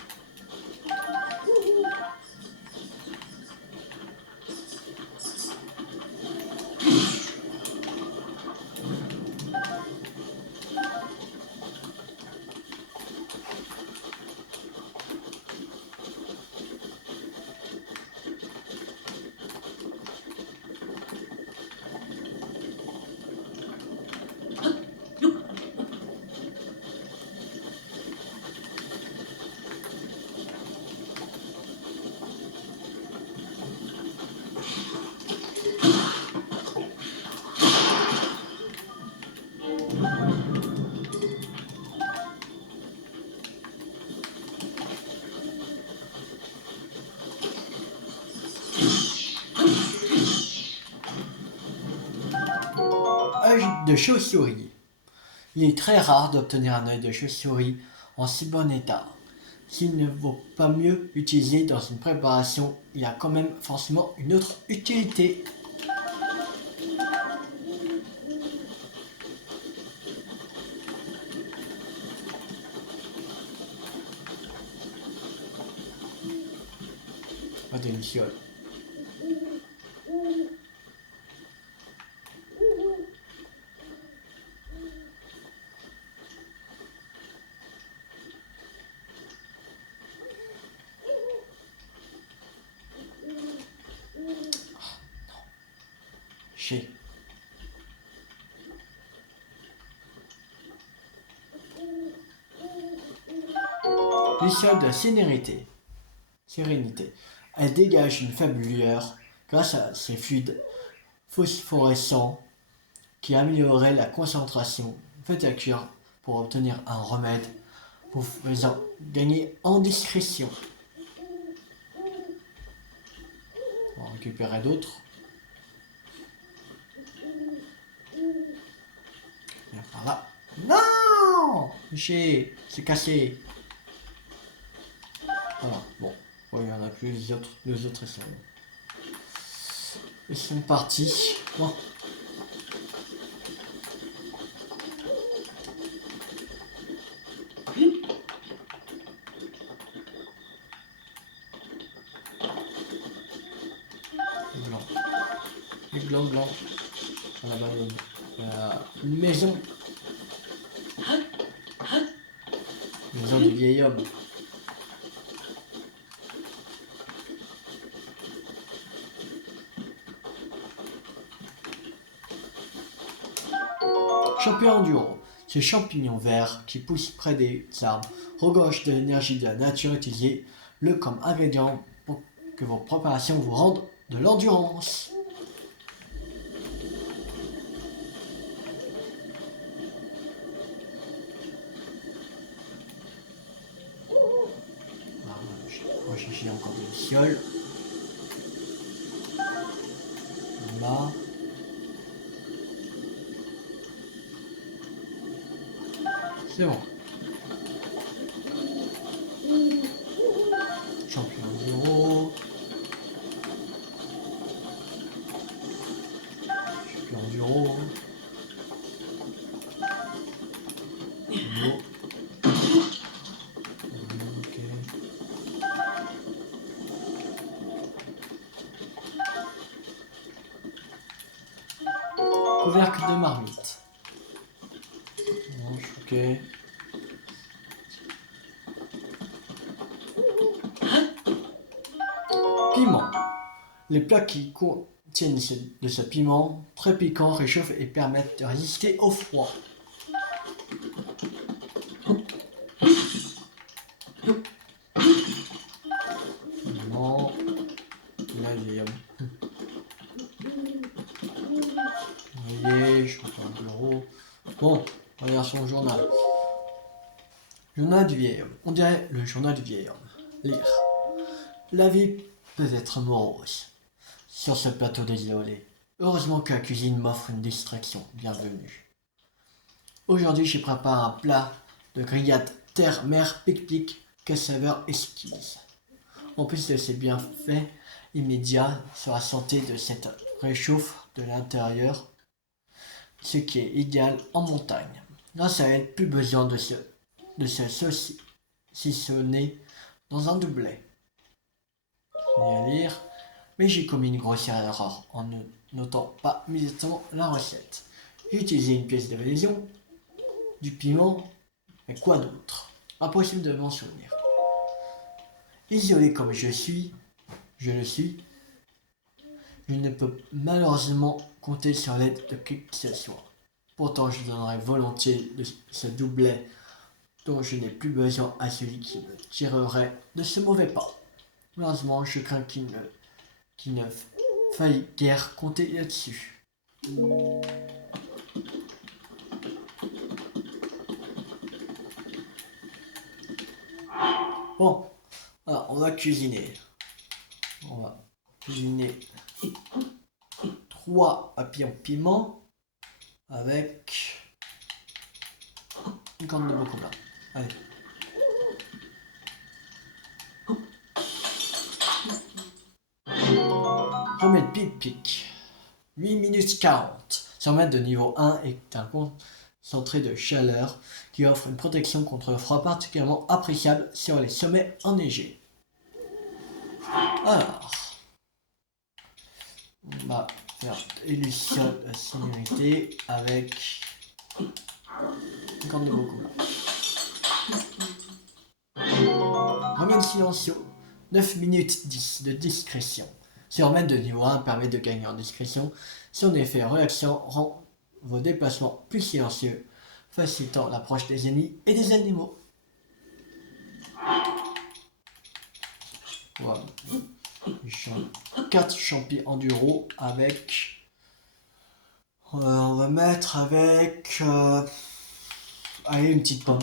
Œil de chauve-souris. Il est très rare d'obtenir un œil de chauve-souris en si bon état. S'il ne vaut pas mieux l'utiliser dans une préparation, il a quand même forcément une autre utilité. Pas de lucioles. Chez. Luciole de sérénité. Elle dégage une faible lueur grâce à ses fluides phosphorescents qui amélioreraient la concentration faites à cuire pour obtenir un remède vous faisant gagner en discrétion. On va en récupérer d'autres. Viens par là. Non! C'est cassé. Voilà, bon. Ouais, il y en a plus, les autres ils sont partis. Bon. Blanc. À la base, une maison. Maison du vieil homme. Champignon enduro. Ces champignons verts qui poussent près des arbres regorgent de l'énergie de la nature. Utilisez-le comme ingrédient pour que vos préparations vous rendent de l'endurance. On va chercher encore des lucioles. Là. C'est bon. Champion enduro. Champion enduro. Ok. Couvercle de marmite. Ok. Piment. Les plats qui contiennent de ce piment très piquant réchauffent et permettent de résister au froid. Non. Là, vous voyez, je prends un bureau. Bon, regarde son journal. Journal du vieil homme. On dirait le journal du vieil homme. Lire. La vie peut être morose sur ce plateau désolé. Heureusement que la cuisine m'offre une distraction. Bienvenue. Aujourd'hui, j'ai préparé un plat de grillade terre-mer pique-pique que saveur exquise. En plus de ses bienfaits immédiats sur la santé de cette réchauffe de l'intérieur, ce qui est idéal en montagne. Grâce à elle, plus besoin de se saucissonner dans un doublet. Je vais à lire, mais j'ai commis une grossière erreur en ne notant pas immédiatement la recette. J'ai utilisé une pièce de valaision, du piment, mais quoi d'autre? Impossible de m'en souvenir. Isolé comme je le suis, je ne peux malheureusement compter sur l'aide de qui que ce soit. Pourtant, je donnerais volontiers de ce doublet dont je n'ai plus besoin à celui qui me tirerait de ce mauvais pas. Malheureusement, je crains qu'il ne faille guère compter là-dessus. Bon, alors on va cuisiner. On va cuisiner 3 papillons piment avec une corne de bocola. Allez. Remède pique-pique. 8 minutes 40. Ce remède de niveau 1 est un concentré de chaleur qui offre une protection contre le froid particulièrement appréciable sur les sommets enneigés. Alors, on va faire des lucioles de sécurité avec une corne de bocola. Remède silencieux. 9 minutes 10 de discrétion. Ce remède de niveau 1 permet de gagner en discrétion. Son effet relaxant rend vos déplacements plus silencieux, facilitant l'approche des ennemis et des animaux. Voilà. 4 champignons enduro avec... on va mettre avec Allez, une petite pomme.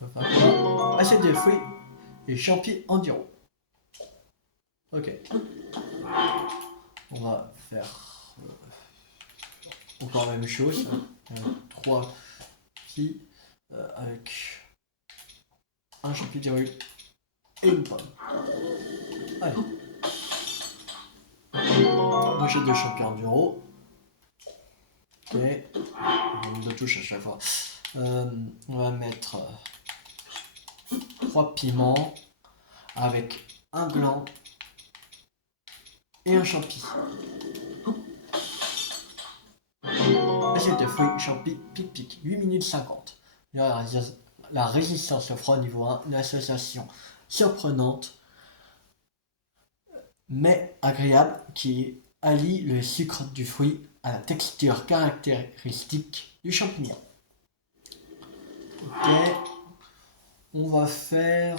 On va faire quoi? Assiette de fruits et champi enduro. Ok. On va faire encore la même chose. 3 petits avec un champi enduro et une pomme. Allez. Moi j'ai 2 champi enduro. Ok. On de touche à chaque fois. On va mettre 3 piments avec un gland et un champi. Assiette de fruits, champi, pic-pic, 8 minutes 50. La résistance au froid niveau 1, une association surprenante mais agréable qui allie le sucre du fruit à la texture caractéristique du champignon. Ok, on va faire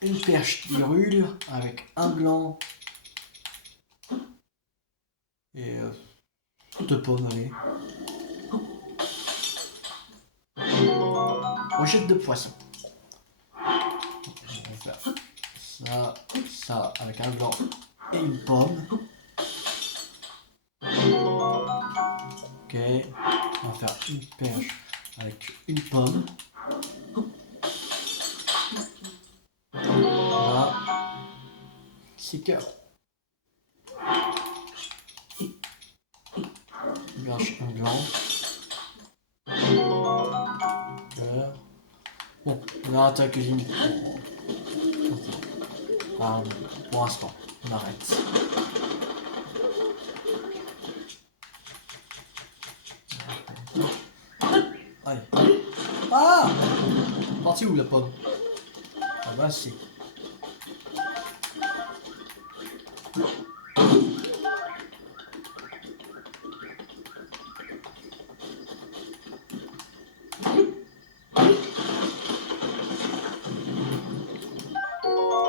une perche de rule avec un gland et 2 pommes, allez. Brochette de poisson. On va faire ça avec un gland et une pomme. Ok, on va faire une perche avec une pomme. Voilà. C'est cœur. Perche, un gland. Cœur. Bon, on arrête la cuisine. Pour l'instant, on arrête. Allez. Ah! Parti où la pomme? Ah bah si.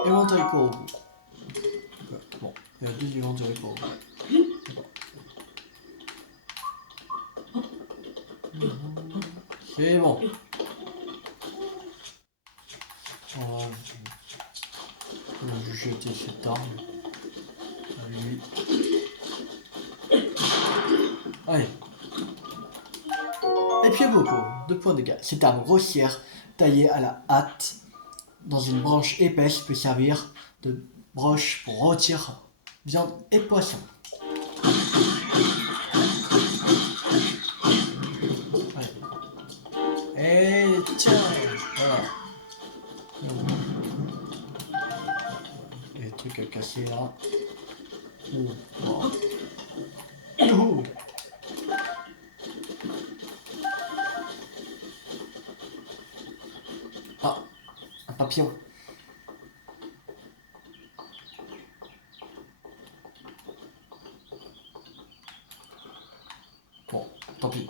Éventail courbe. Bon, il y a 2 éventails courbes. C'est bon. On va jeter cette arme. À lui. Allez. Et puis beaucoup, 2 points de dégâts. Cette arme grossière, taillée à la hâte, dans une branche épaisse, peut servir de broche pour rôtir viande et poisson. Allez. Et tiens, voilà. Il y a des trucs à casser là. Youhou. Ah, un papillon. Bon, tant pis.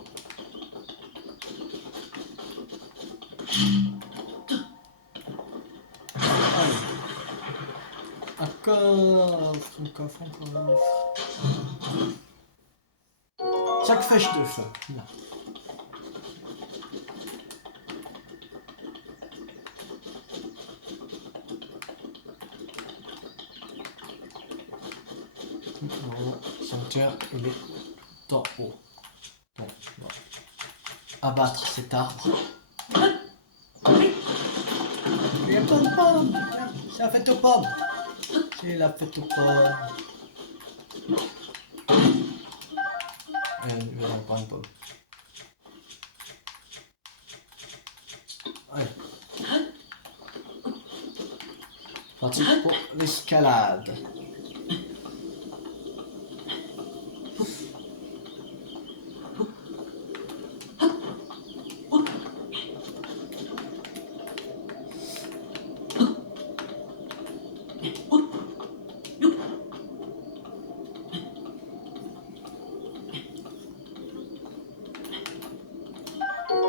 Allez. Un coffre, un coffre, un coffre. Chaque fèche de feu. Là. Sanctuaire, il est tout en haut. Bon, voilà. Abattre cet arbre. Il n'y a pas de pomme. C'est la fête aux pommes. C'est la fête aux pommes. Il va encore une pomme. Allez. Parti pour l'escalade.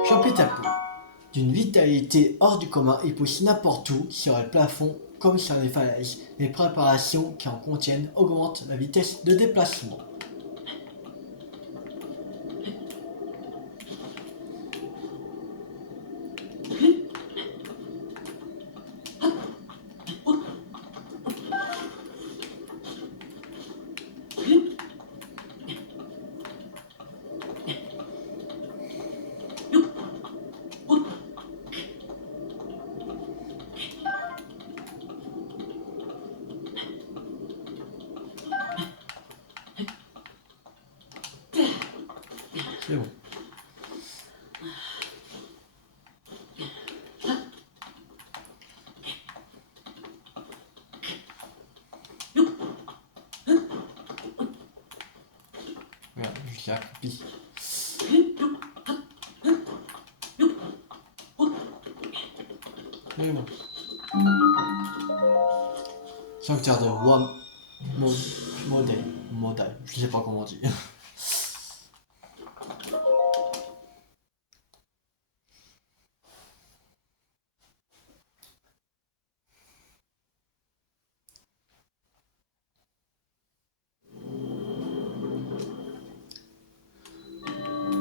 Champitapo. D'une vitalité hors du commun, il pousse n'importe où, sur le plafond comme sur les falaises. Les préparations qui en contiennent augmentent la vitesse de déplacement. s'est accroupi. C'est bon. Sanctuaire de Model, je sais pas comment on dit.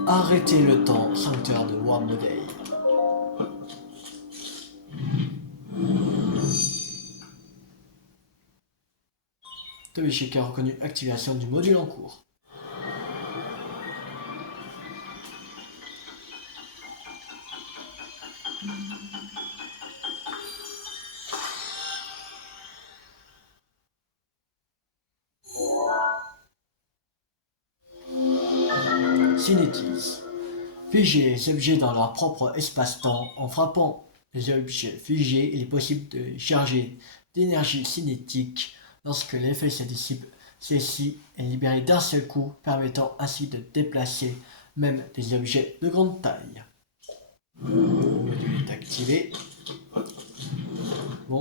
Arrêtez le temps, sanctuaire de Model. L'échec a reconnu activation du module en cours. Cinétise. Figer les objets dans leur propre espace-temps. En frappant les objets figés, il est possible de charger d'énergie cinétique. Lorsque l'effet se dissipe, celle-ci est libérée d'un seul coup, permettant ainsi de déplacer même des objets de grande taille. Le module est activé. Bon.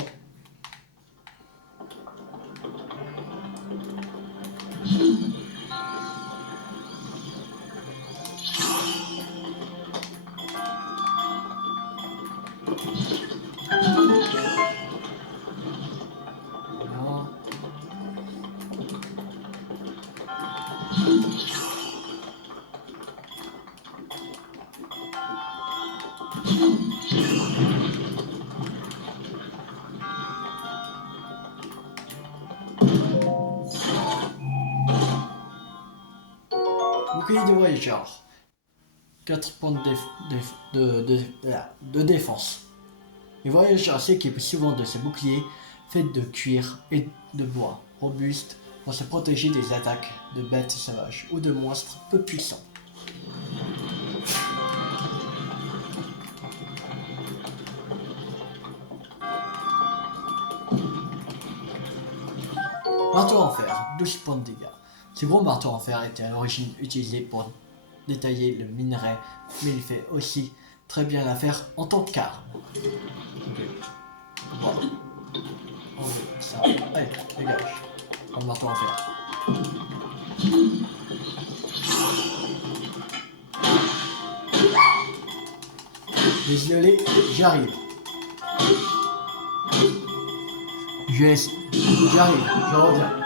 Bouclier de voyageur. 4 points de défense. Les voyageurs s'équipent souvent de ces boucliers faits de cuir et de bois robustes pour se protéger des attaques de bêtes sauvages ou de monstres peu puissants. Marteau en fer, 12 points de dégâts. Ce gros marteau en fer était à l'origine utilisé pour détailler le minerai, mais il fait aussi très bien l'affaire en tant qu'arme. Okay. Voilà. Ça. Allez, dégage. Un marteau en fer. Désolé, j'arrive. J'arrive, je reviens.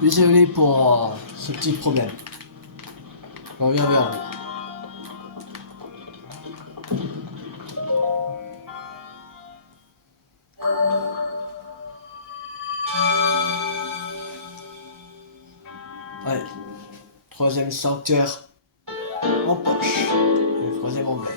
Désolé pour ce petit problème. Je reviens vers vous. Allez, troisième sanctuaire en poche. Le troisième emblème.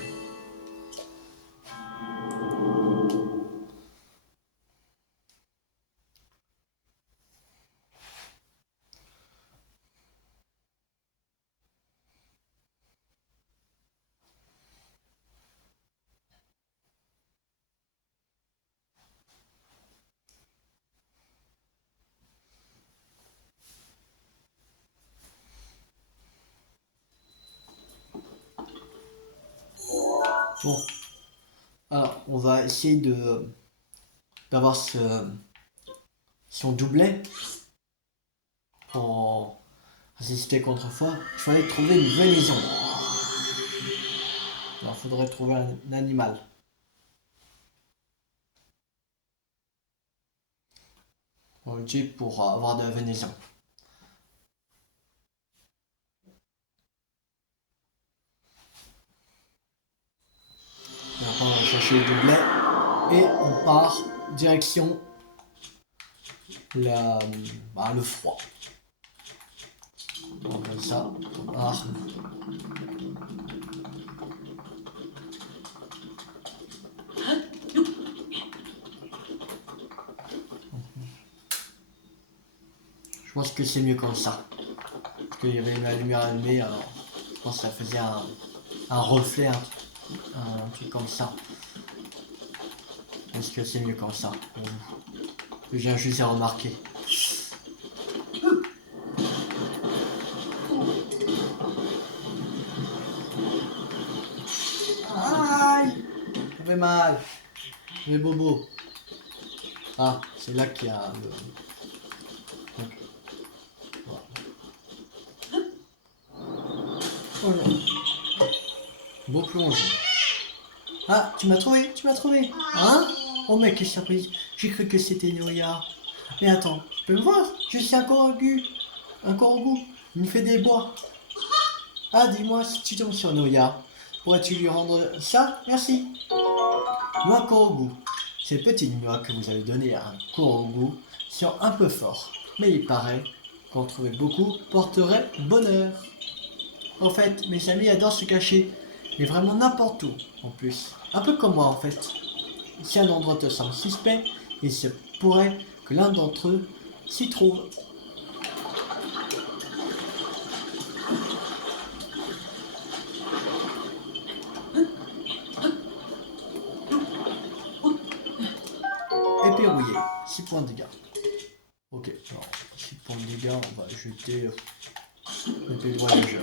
Bon, alors on va essayer d'avoir son doublet pour résister contre-fois. Il fallait trouver une venaison. Alors, il faudrait trouver un animal. Pour avoir de la venaison. Alors, on va chercher le doublet et on part direction le froid. On comme ça, on part. Je pense que c'est mieux comme ça. Parce qu'il y avait la lumière allumée, alors je pense que ça faisait un reflet, un truc comme ça. Est-ce que c'est mieux comme ça pour vous? Je viens juste à remarquer. Aïe! Ça fait mal. Les bobos. Ah, c'est là qu'il y a le... Ok. Voilà. Oh non. Beau plongeon. Ah, tu m'as trouvé, tu m'as trouvé. Hein? Oh mais quelle surprise. J'ai cru que c'était Noya. Mais attends, tu peux me voir? Je suis un corgu. Un corgu. Il me fait des bois. Ah, dis-moi si tu tombes sur Noya. Pourrais-tu lui rendre ça? Merci. Noix corgu. Ces petites noix que vous avez données à un corgu sont un peu forts. Mais il paraît qu'en trouver beaucoup porterait bonheur. En fait, mes amis adorent se cacher. Et vraiment n'importe où, en plus. Un peu comme moi, en fait. Si un endroit te semble suspect, il se pourrait que l'un d'entre eux s'y trouve. Épée rouillée, 6 points de dégâts. Ok, alors 6 points de dégâts, on va jeter l'épée voyageur.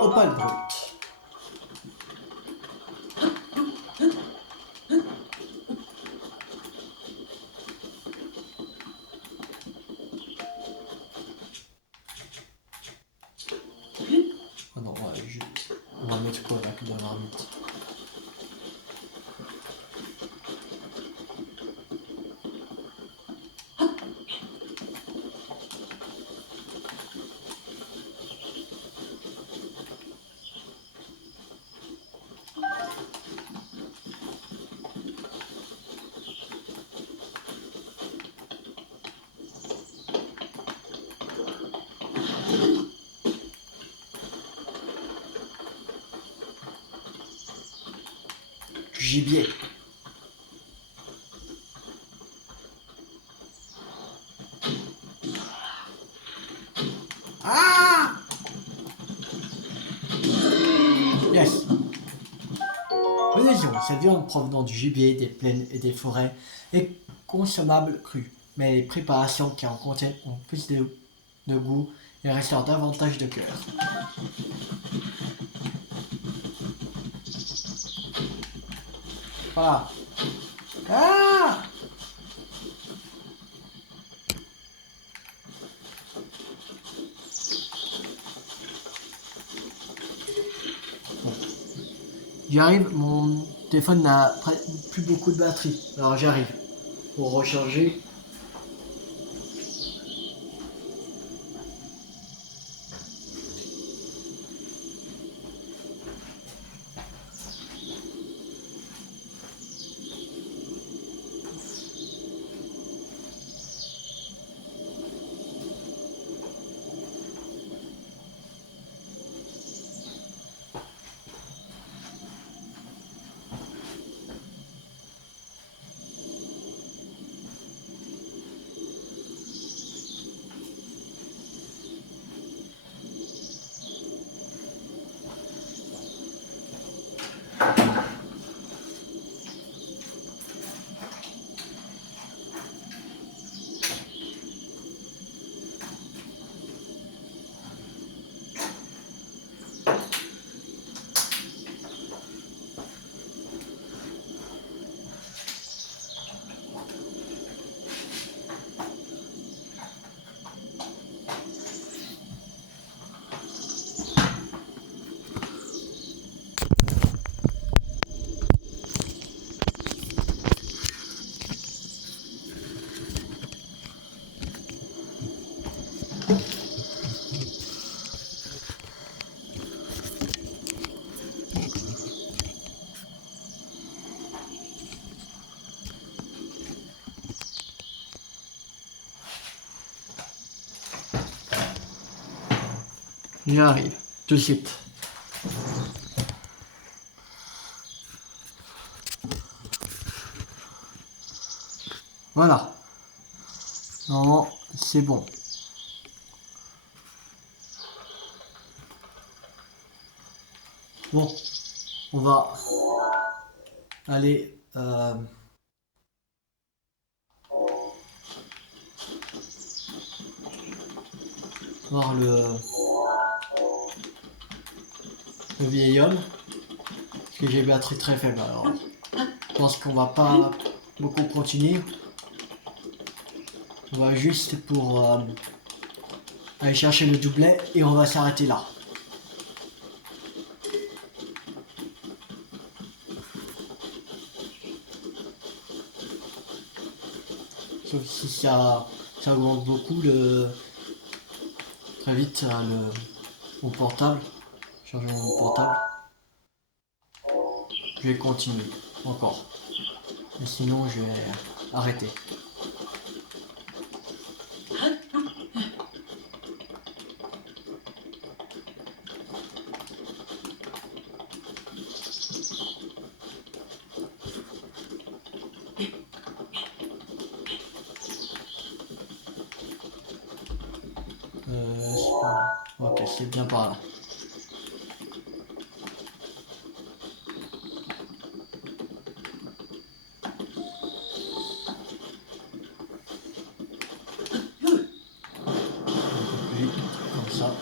Opale brute. Ah non, ouais, on va mettre quoi là dans la marmite? Du gibier. Ah! Yes! Liaison, cette viande provenant du gibier, des plaines et des forêts est consommable crue, mais les préparations qui en contiennent ont plus de goût et restaurent davantage de cœur. Voilà. Ah! J'y arrive, mon téléphone n'a plus beaucoup de batterie, alors j'arrive pour recharger. J'arrive, tout de suite. Voilà. Non, c'est bon. Bon, on va aller voir le vieil homme. Parce que j'ai batterie très faible, alors je pense qu'on va pas beaucoup continuer. On va juste pour aller chercher le doublet et on va s'arrêter là. Sauf si ça augmente beaucoup très vite mon portable. Changer mon portable. Je vais continuer encore. Mais sinon je vais arrêter. Ok, c'est bien par là. Vite, comme ça.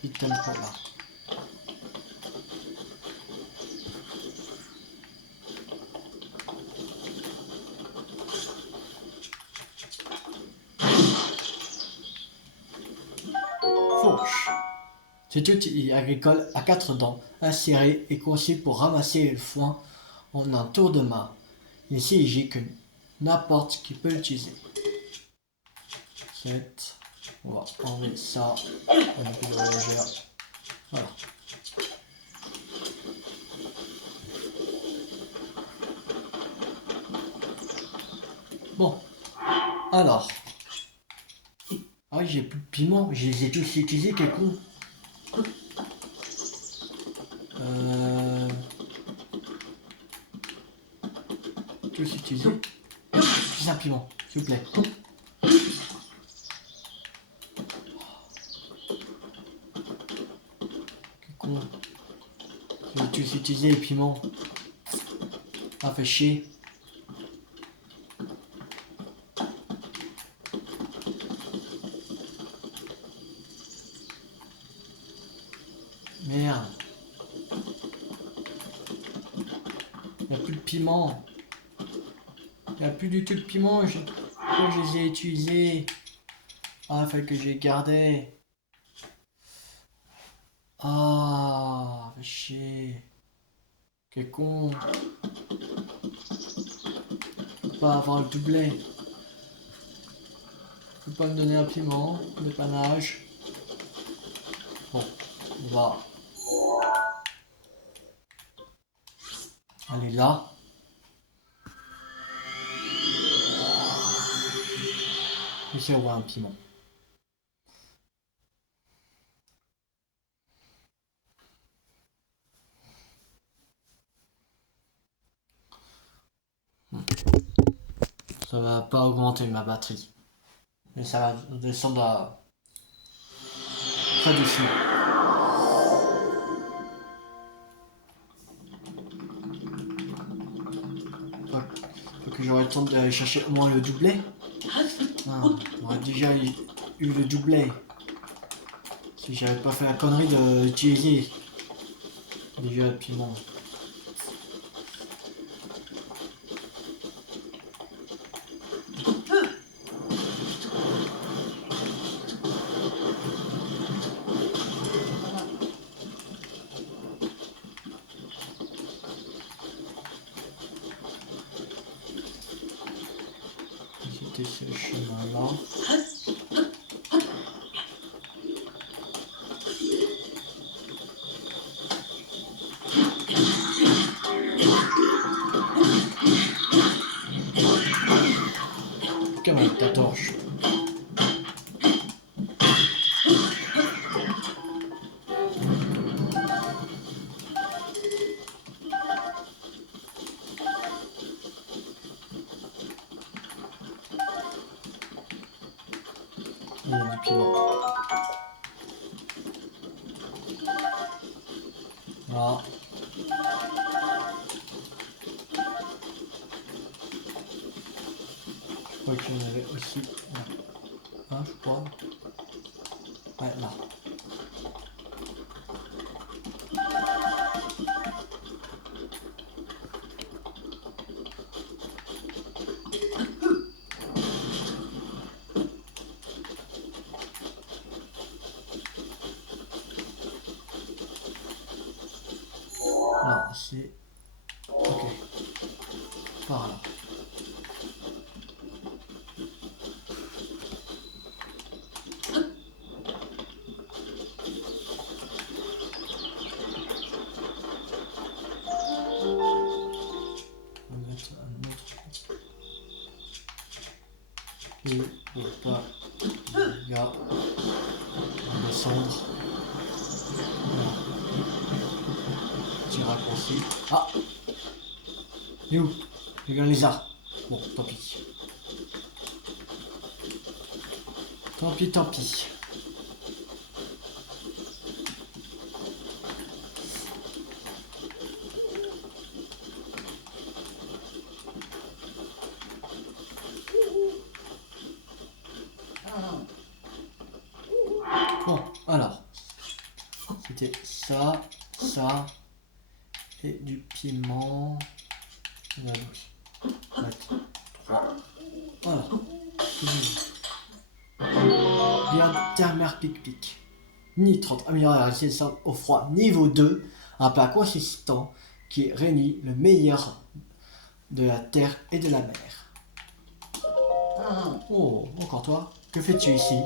Vite tempo là. Fauche. Cet outil agricole à 4 dents, inséré et conçu pour ramasser le foin en un tour de main. Il est si léger que n'importe qui peut l'utiliser. 7. On va enlever ça. On a plus de voyageur. Voilà. Bon. Alors. Ah oui, j'ai plus de piment. Je les ai tous utilisés, quel con. Tous utilisés. Plus un piment, s'il vous plaît. Quel con. J'ai tous utilisé les piments. Ah, fait chier. Merde. Il n'y a plus de piment. Il n'y a plus du tout de piment. Je les ai utilisés. Ah, il fallait que je les gardais. Ah, fait chier. Quel con. Je peux pas avoir le doublet. Je peux pas me donner un piment, dépannage. Bon, on va aller là. Et c'est un piment. Ça va pas augmenter ma batterie. Mais ça va descendre à très doucement. Faut que j'aurai le temps d'aller chercher au moins le doublet. Ah, j'aurais déjà eu le doublet. Si j'avais pas fait la connerie d'utiliser Déjà le piment. C'était ce chemin-là. Comment ta torche? Il y a du piment. Là. Je crois qu'il y en avait aussi. Là, je crois. Ouais, là. Là, c'est... Ok. Par là. On va mettre un autre. Et pour pas... Regarde. On va descendre. Voilà. Petit raccourci. Ah! Il est où? Il y a un lézard. Bon, tant pis. Tant pis, tant pis. Bon, alors. C'était ça, ça. Et du piment. Voilà. 3. Voilà. Bien terre-mer pic-pic. Ni 30. Améliorer la résistance au froid. Niveau 2. Un plat consistant qui réunit le meilleur de la terre et de la mer. Oh, encore toi? Que fais-tu ici?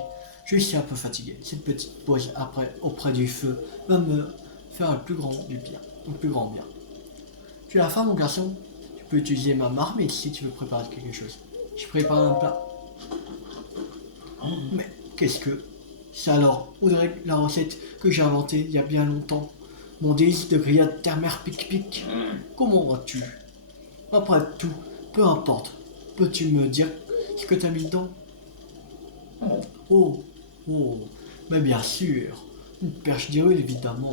Je suis un peu fatigué. Cette petite pause après auprès du feu va me faire le plus grand du bien. Le plus grand bien. Tu as faim, mon garçon? Tu peux utiliser ma marmite si tu veux préparer quelque chose. Je prépare un plat. Mais qu'est-ce que... C'est alors, on dirait la recette que j'ai inventée il y a bien longtemps. Mon délice de grillade terre-mer pic-pic. Comment vas-tu? Après tout, peu importe. Peux-tu me dire ce que t'as mis dedans? Oh, oh, mais bien sûr. Une perche d'irule, évidemment.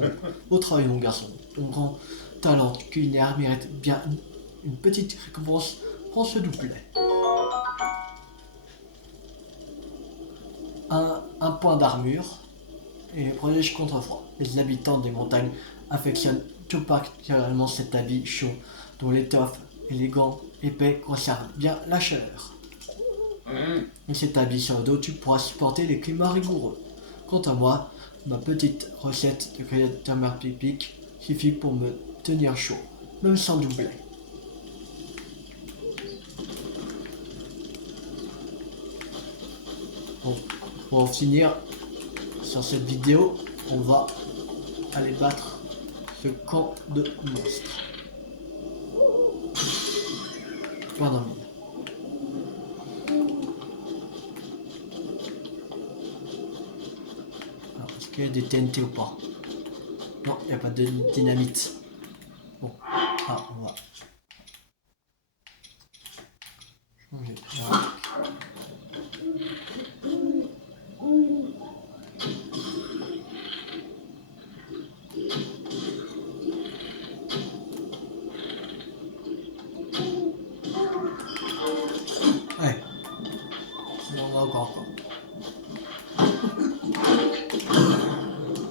Au travail, mon garçon. Ton grand talent culinaire mérite bien une petite récompense. Prends ce doublet. Un point d'armure et protège contre froid. Les habitants des montagnes affectionnent tout particulièrement cet habit chaud dont l'étoffe élégant épais conserve bien la chaleur. Et cet habit sur le dos, tu pourras supporter les climats rigoureux. Quant à moi, ma petite recette de grillade terre-mer pic-pic suffit pour me tenir chaud, même sans doublet. Bon, pour finir sur cette vidéo, on va aller battre ce camp de monstres. Pardon. Alors, est-ce qu'il y a des TNT ou pas? Non, il n'y a pas de dynamite. Bon, ah, on va changer. Voilà. Ouais, on va encore.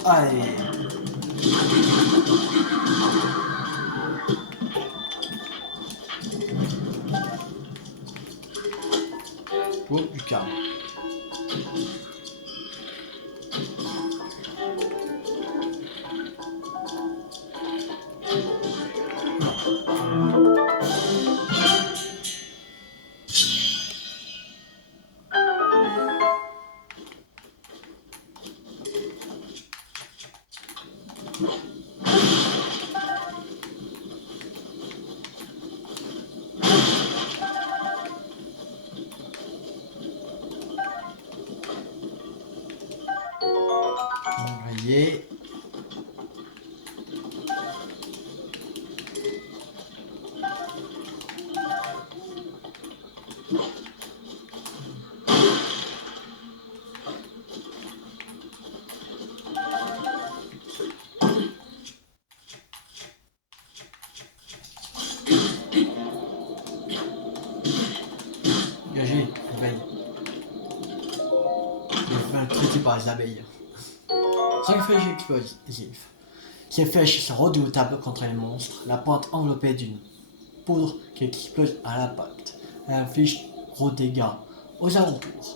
Allez. Oh, du calme. Voyez. Dégagez, abeille. Je vais me traiter par les abeilles. 5 flèches explosives. Ces flèches sont redoutables contre les monstres, la pointe enveloppée d'une poudre qui explose à l'impact. Elle inflige gros dégâts aux alentours.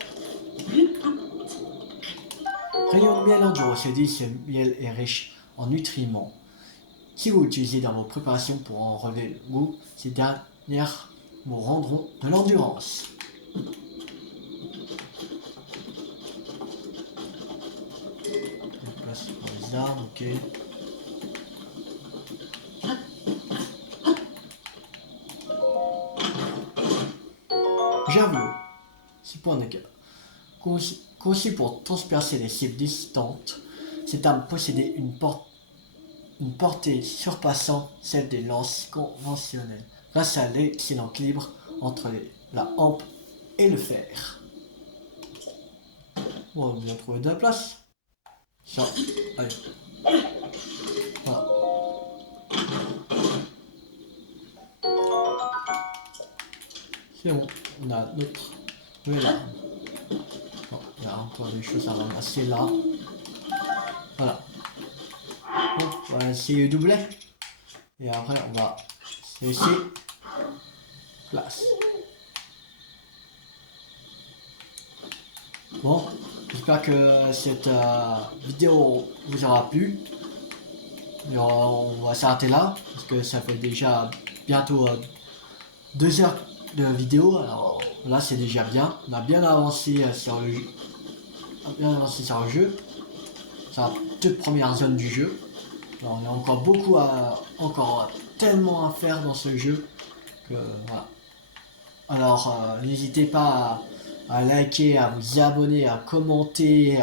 Rayon de miel enduro, se dit ce miel est riche en nutriments. Si vous l'utilisez dans vos préparations pour en relever le goût, ces dernières vous rendront de l'endurance. Place pour les armes, ok. Javelot, 6 points de dégâts. Conçu pour transpercer les cibles distantes, cette arme possédait une portée surpassant celle des lances conventionnelles, grâce à l'excellent équilibre entre la hampe et le fer. Bon, on vient de trouver de la place. Ça, allez. Voilà. C'est bon, on a notre nouvelle arme. Bon, il y a encore des choses à ramasser là. Voilà. Bon, on va essayer le doublet. Et après, on va se laisser place. Bon, j'espère que cette vidéo vous aura plu. Alors, on va s'arrêter là, parce que ça fait déjà bientôt 2 heures de vidéo. Alors là, c'est déjà bien. On a bien avancé sur le jeu. C'est la toute première zone du jeu. Alors, on a encore encore tellement à faire dans ce jeu que voilà. Alors n'hésitez pas à liker, à vous abonner, à commenter,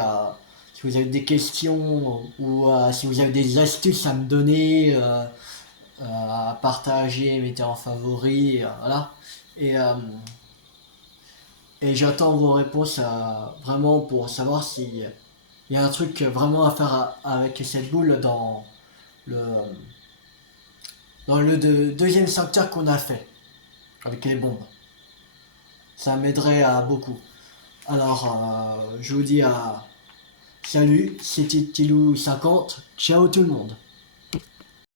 si vous avez des questions ou si vous avez des astuces à me donner, à partager, mettez en favori, voilà. Et j'attends vos réponses vraiment pour savoir si il y a un truc vraiment à faire avec cette boule dans le deuxième secteur qu'on a fait avec les bombes. Ça m'aiderait beaucoup. Alors je vous dis salut, c'était Tilou50, ciao tout le monde.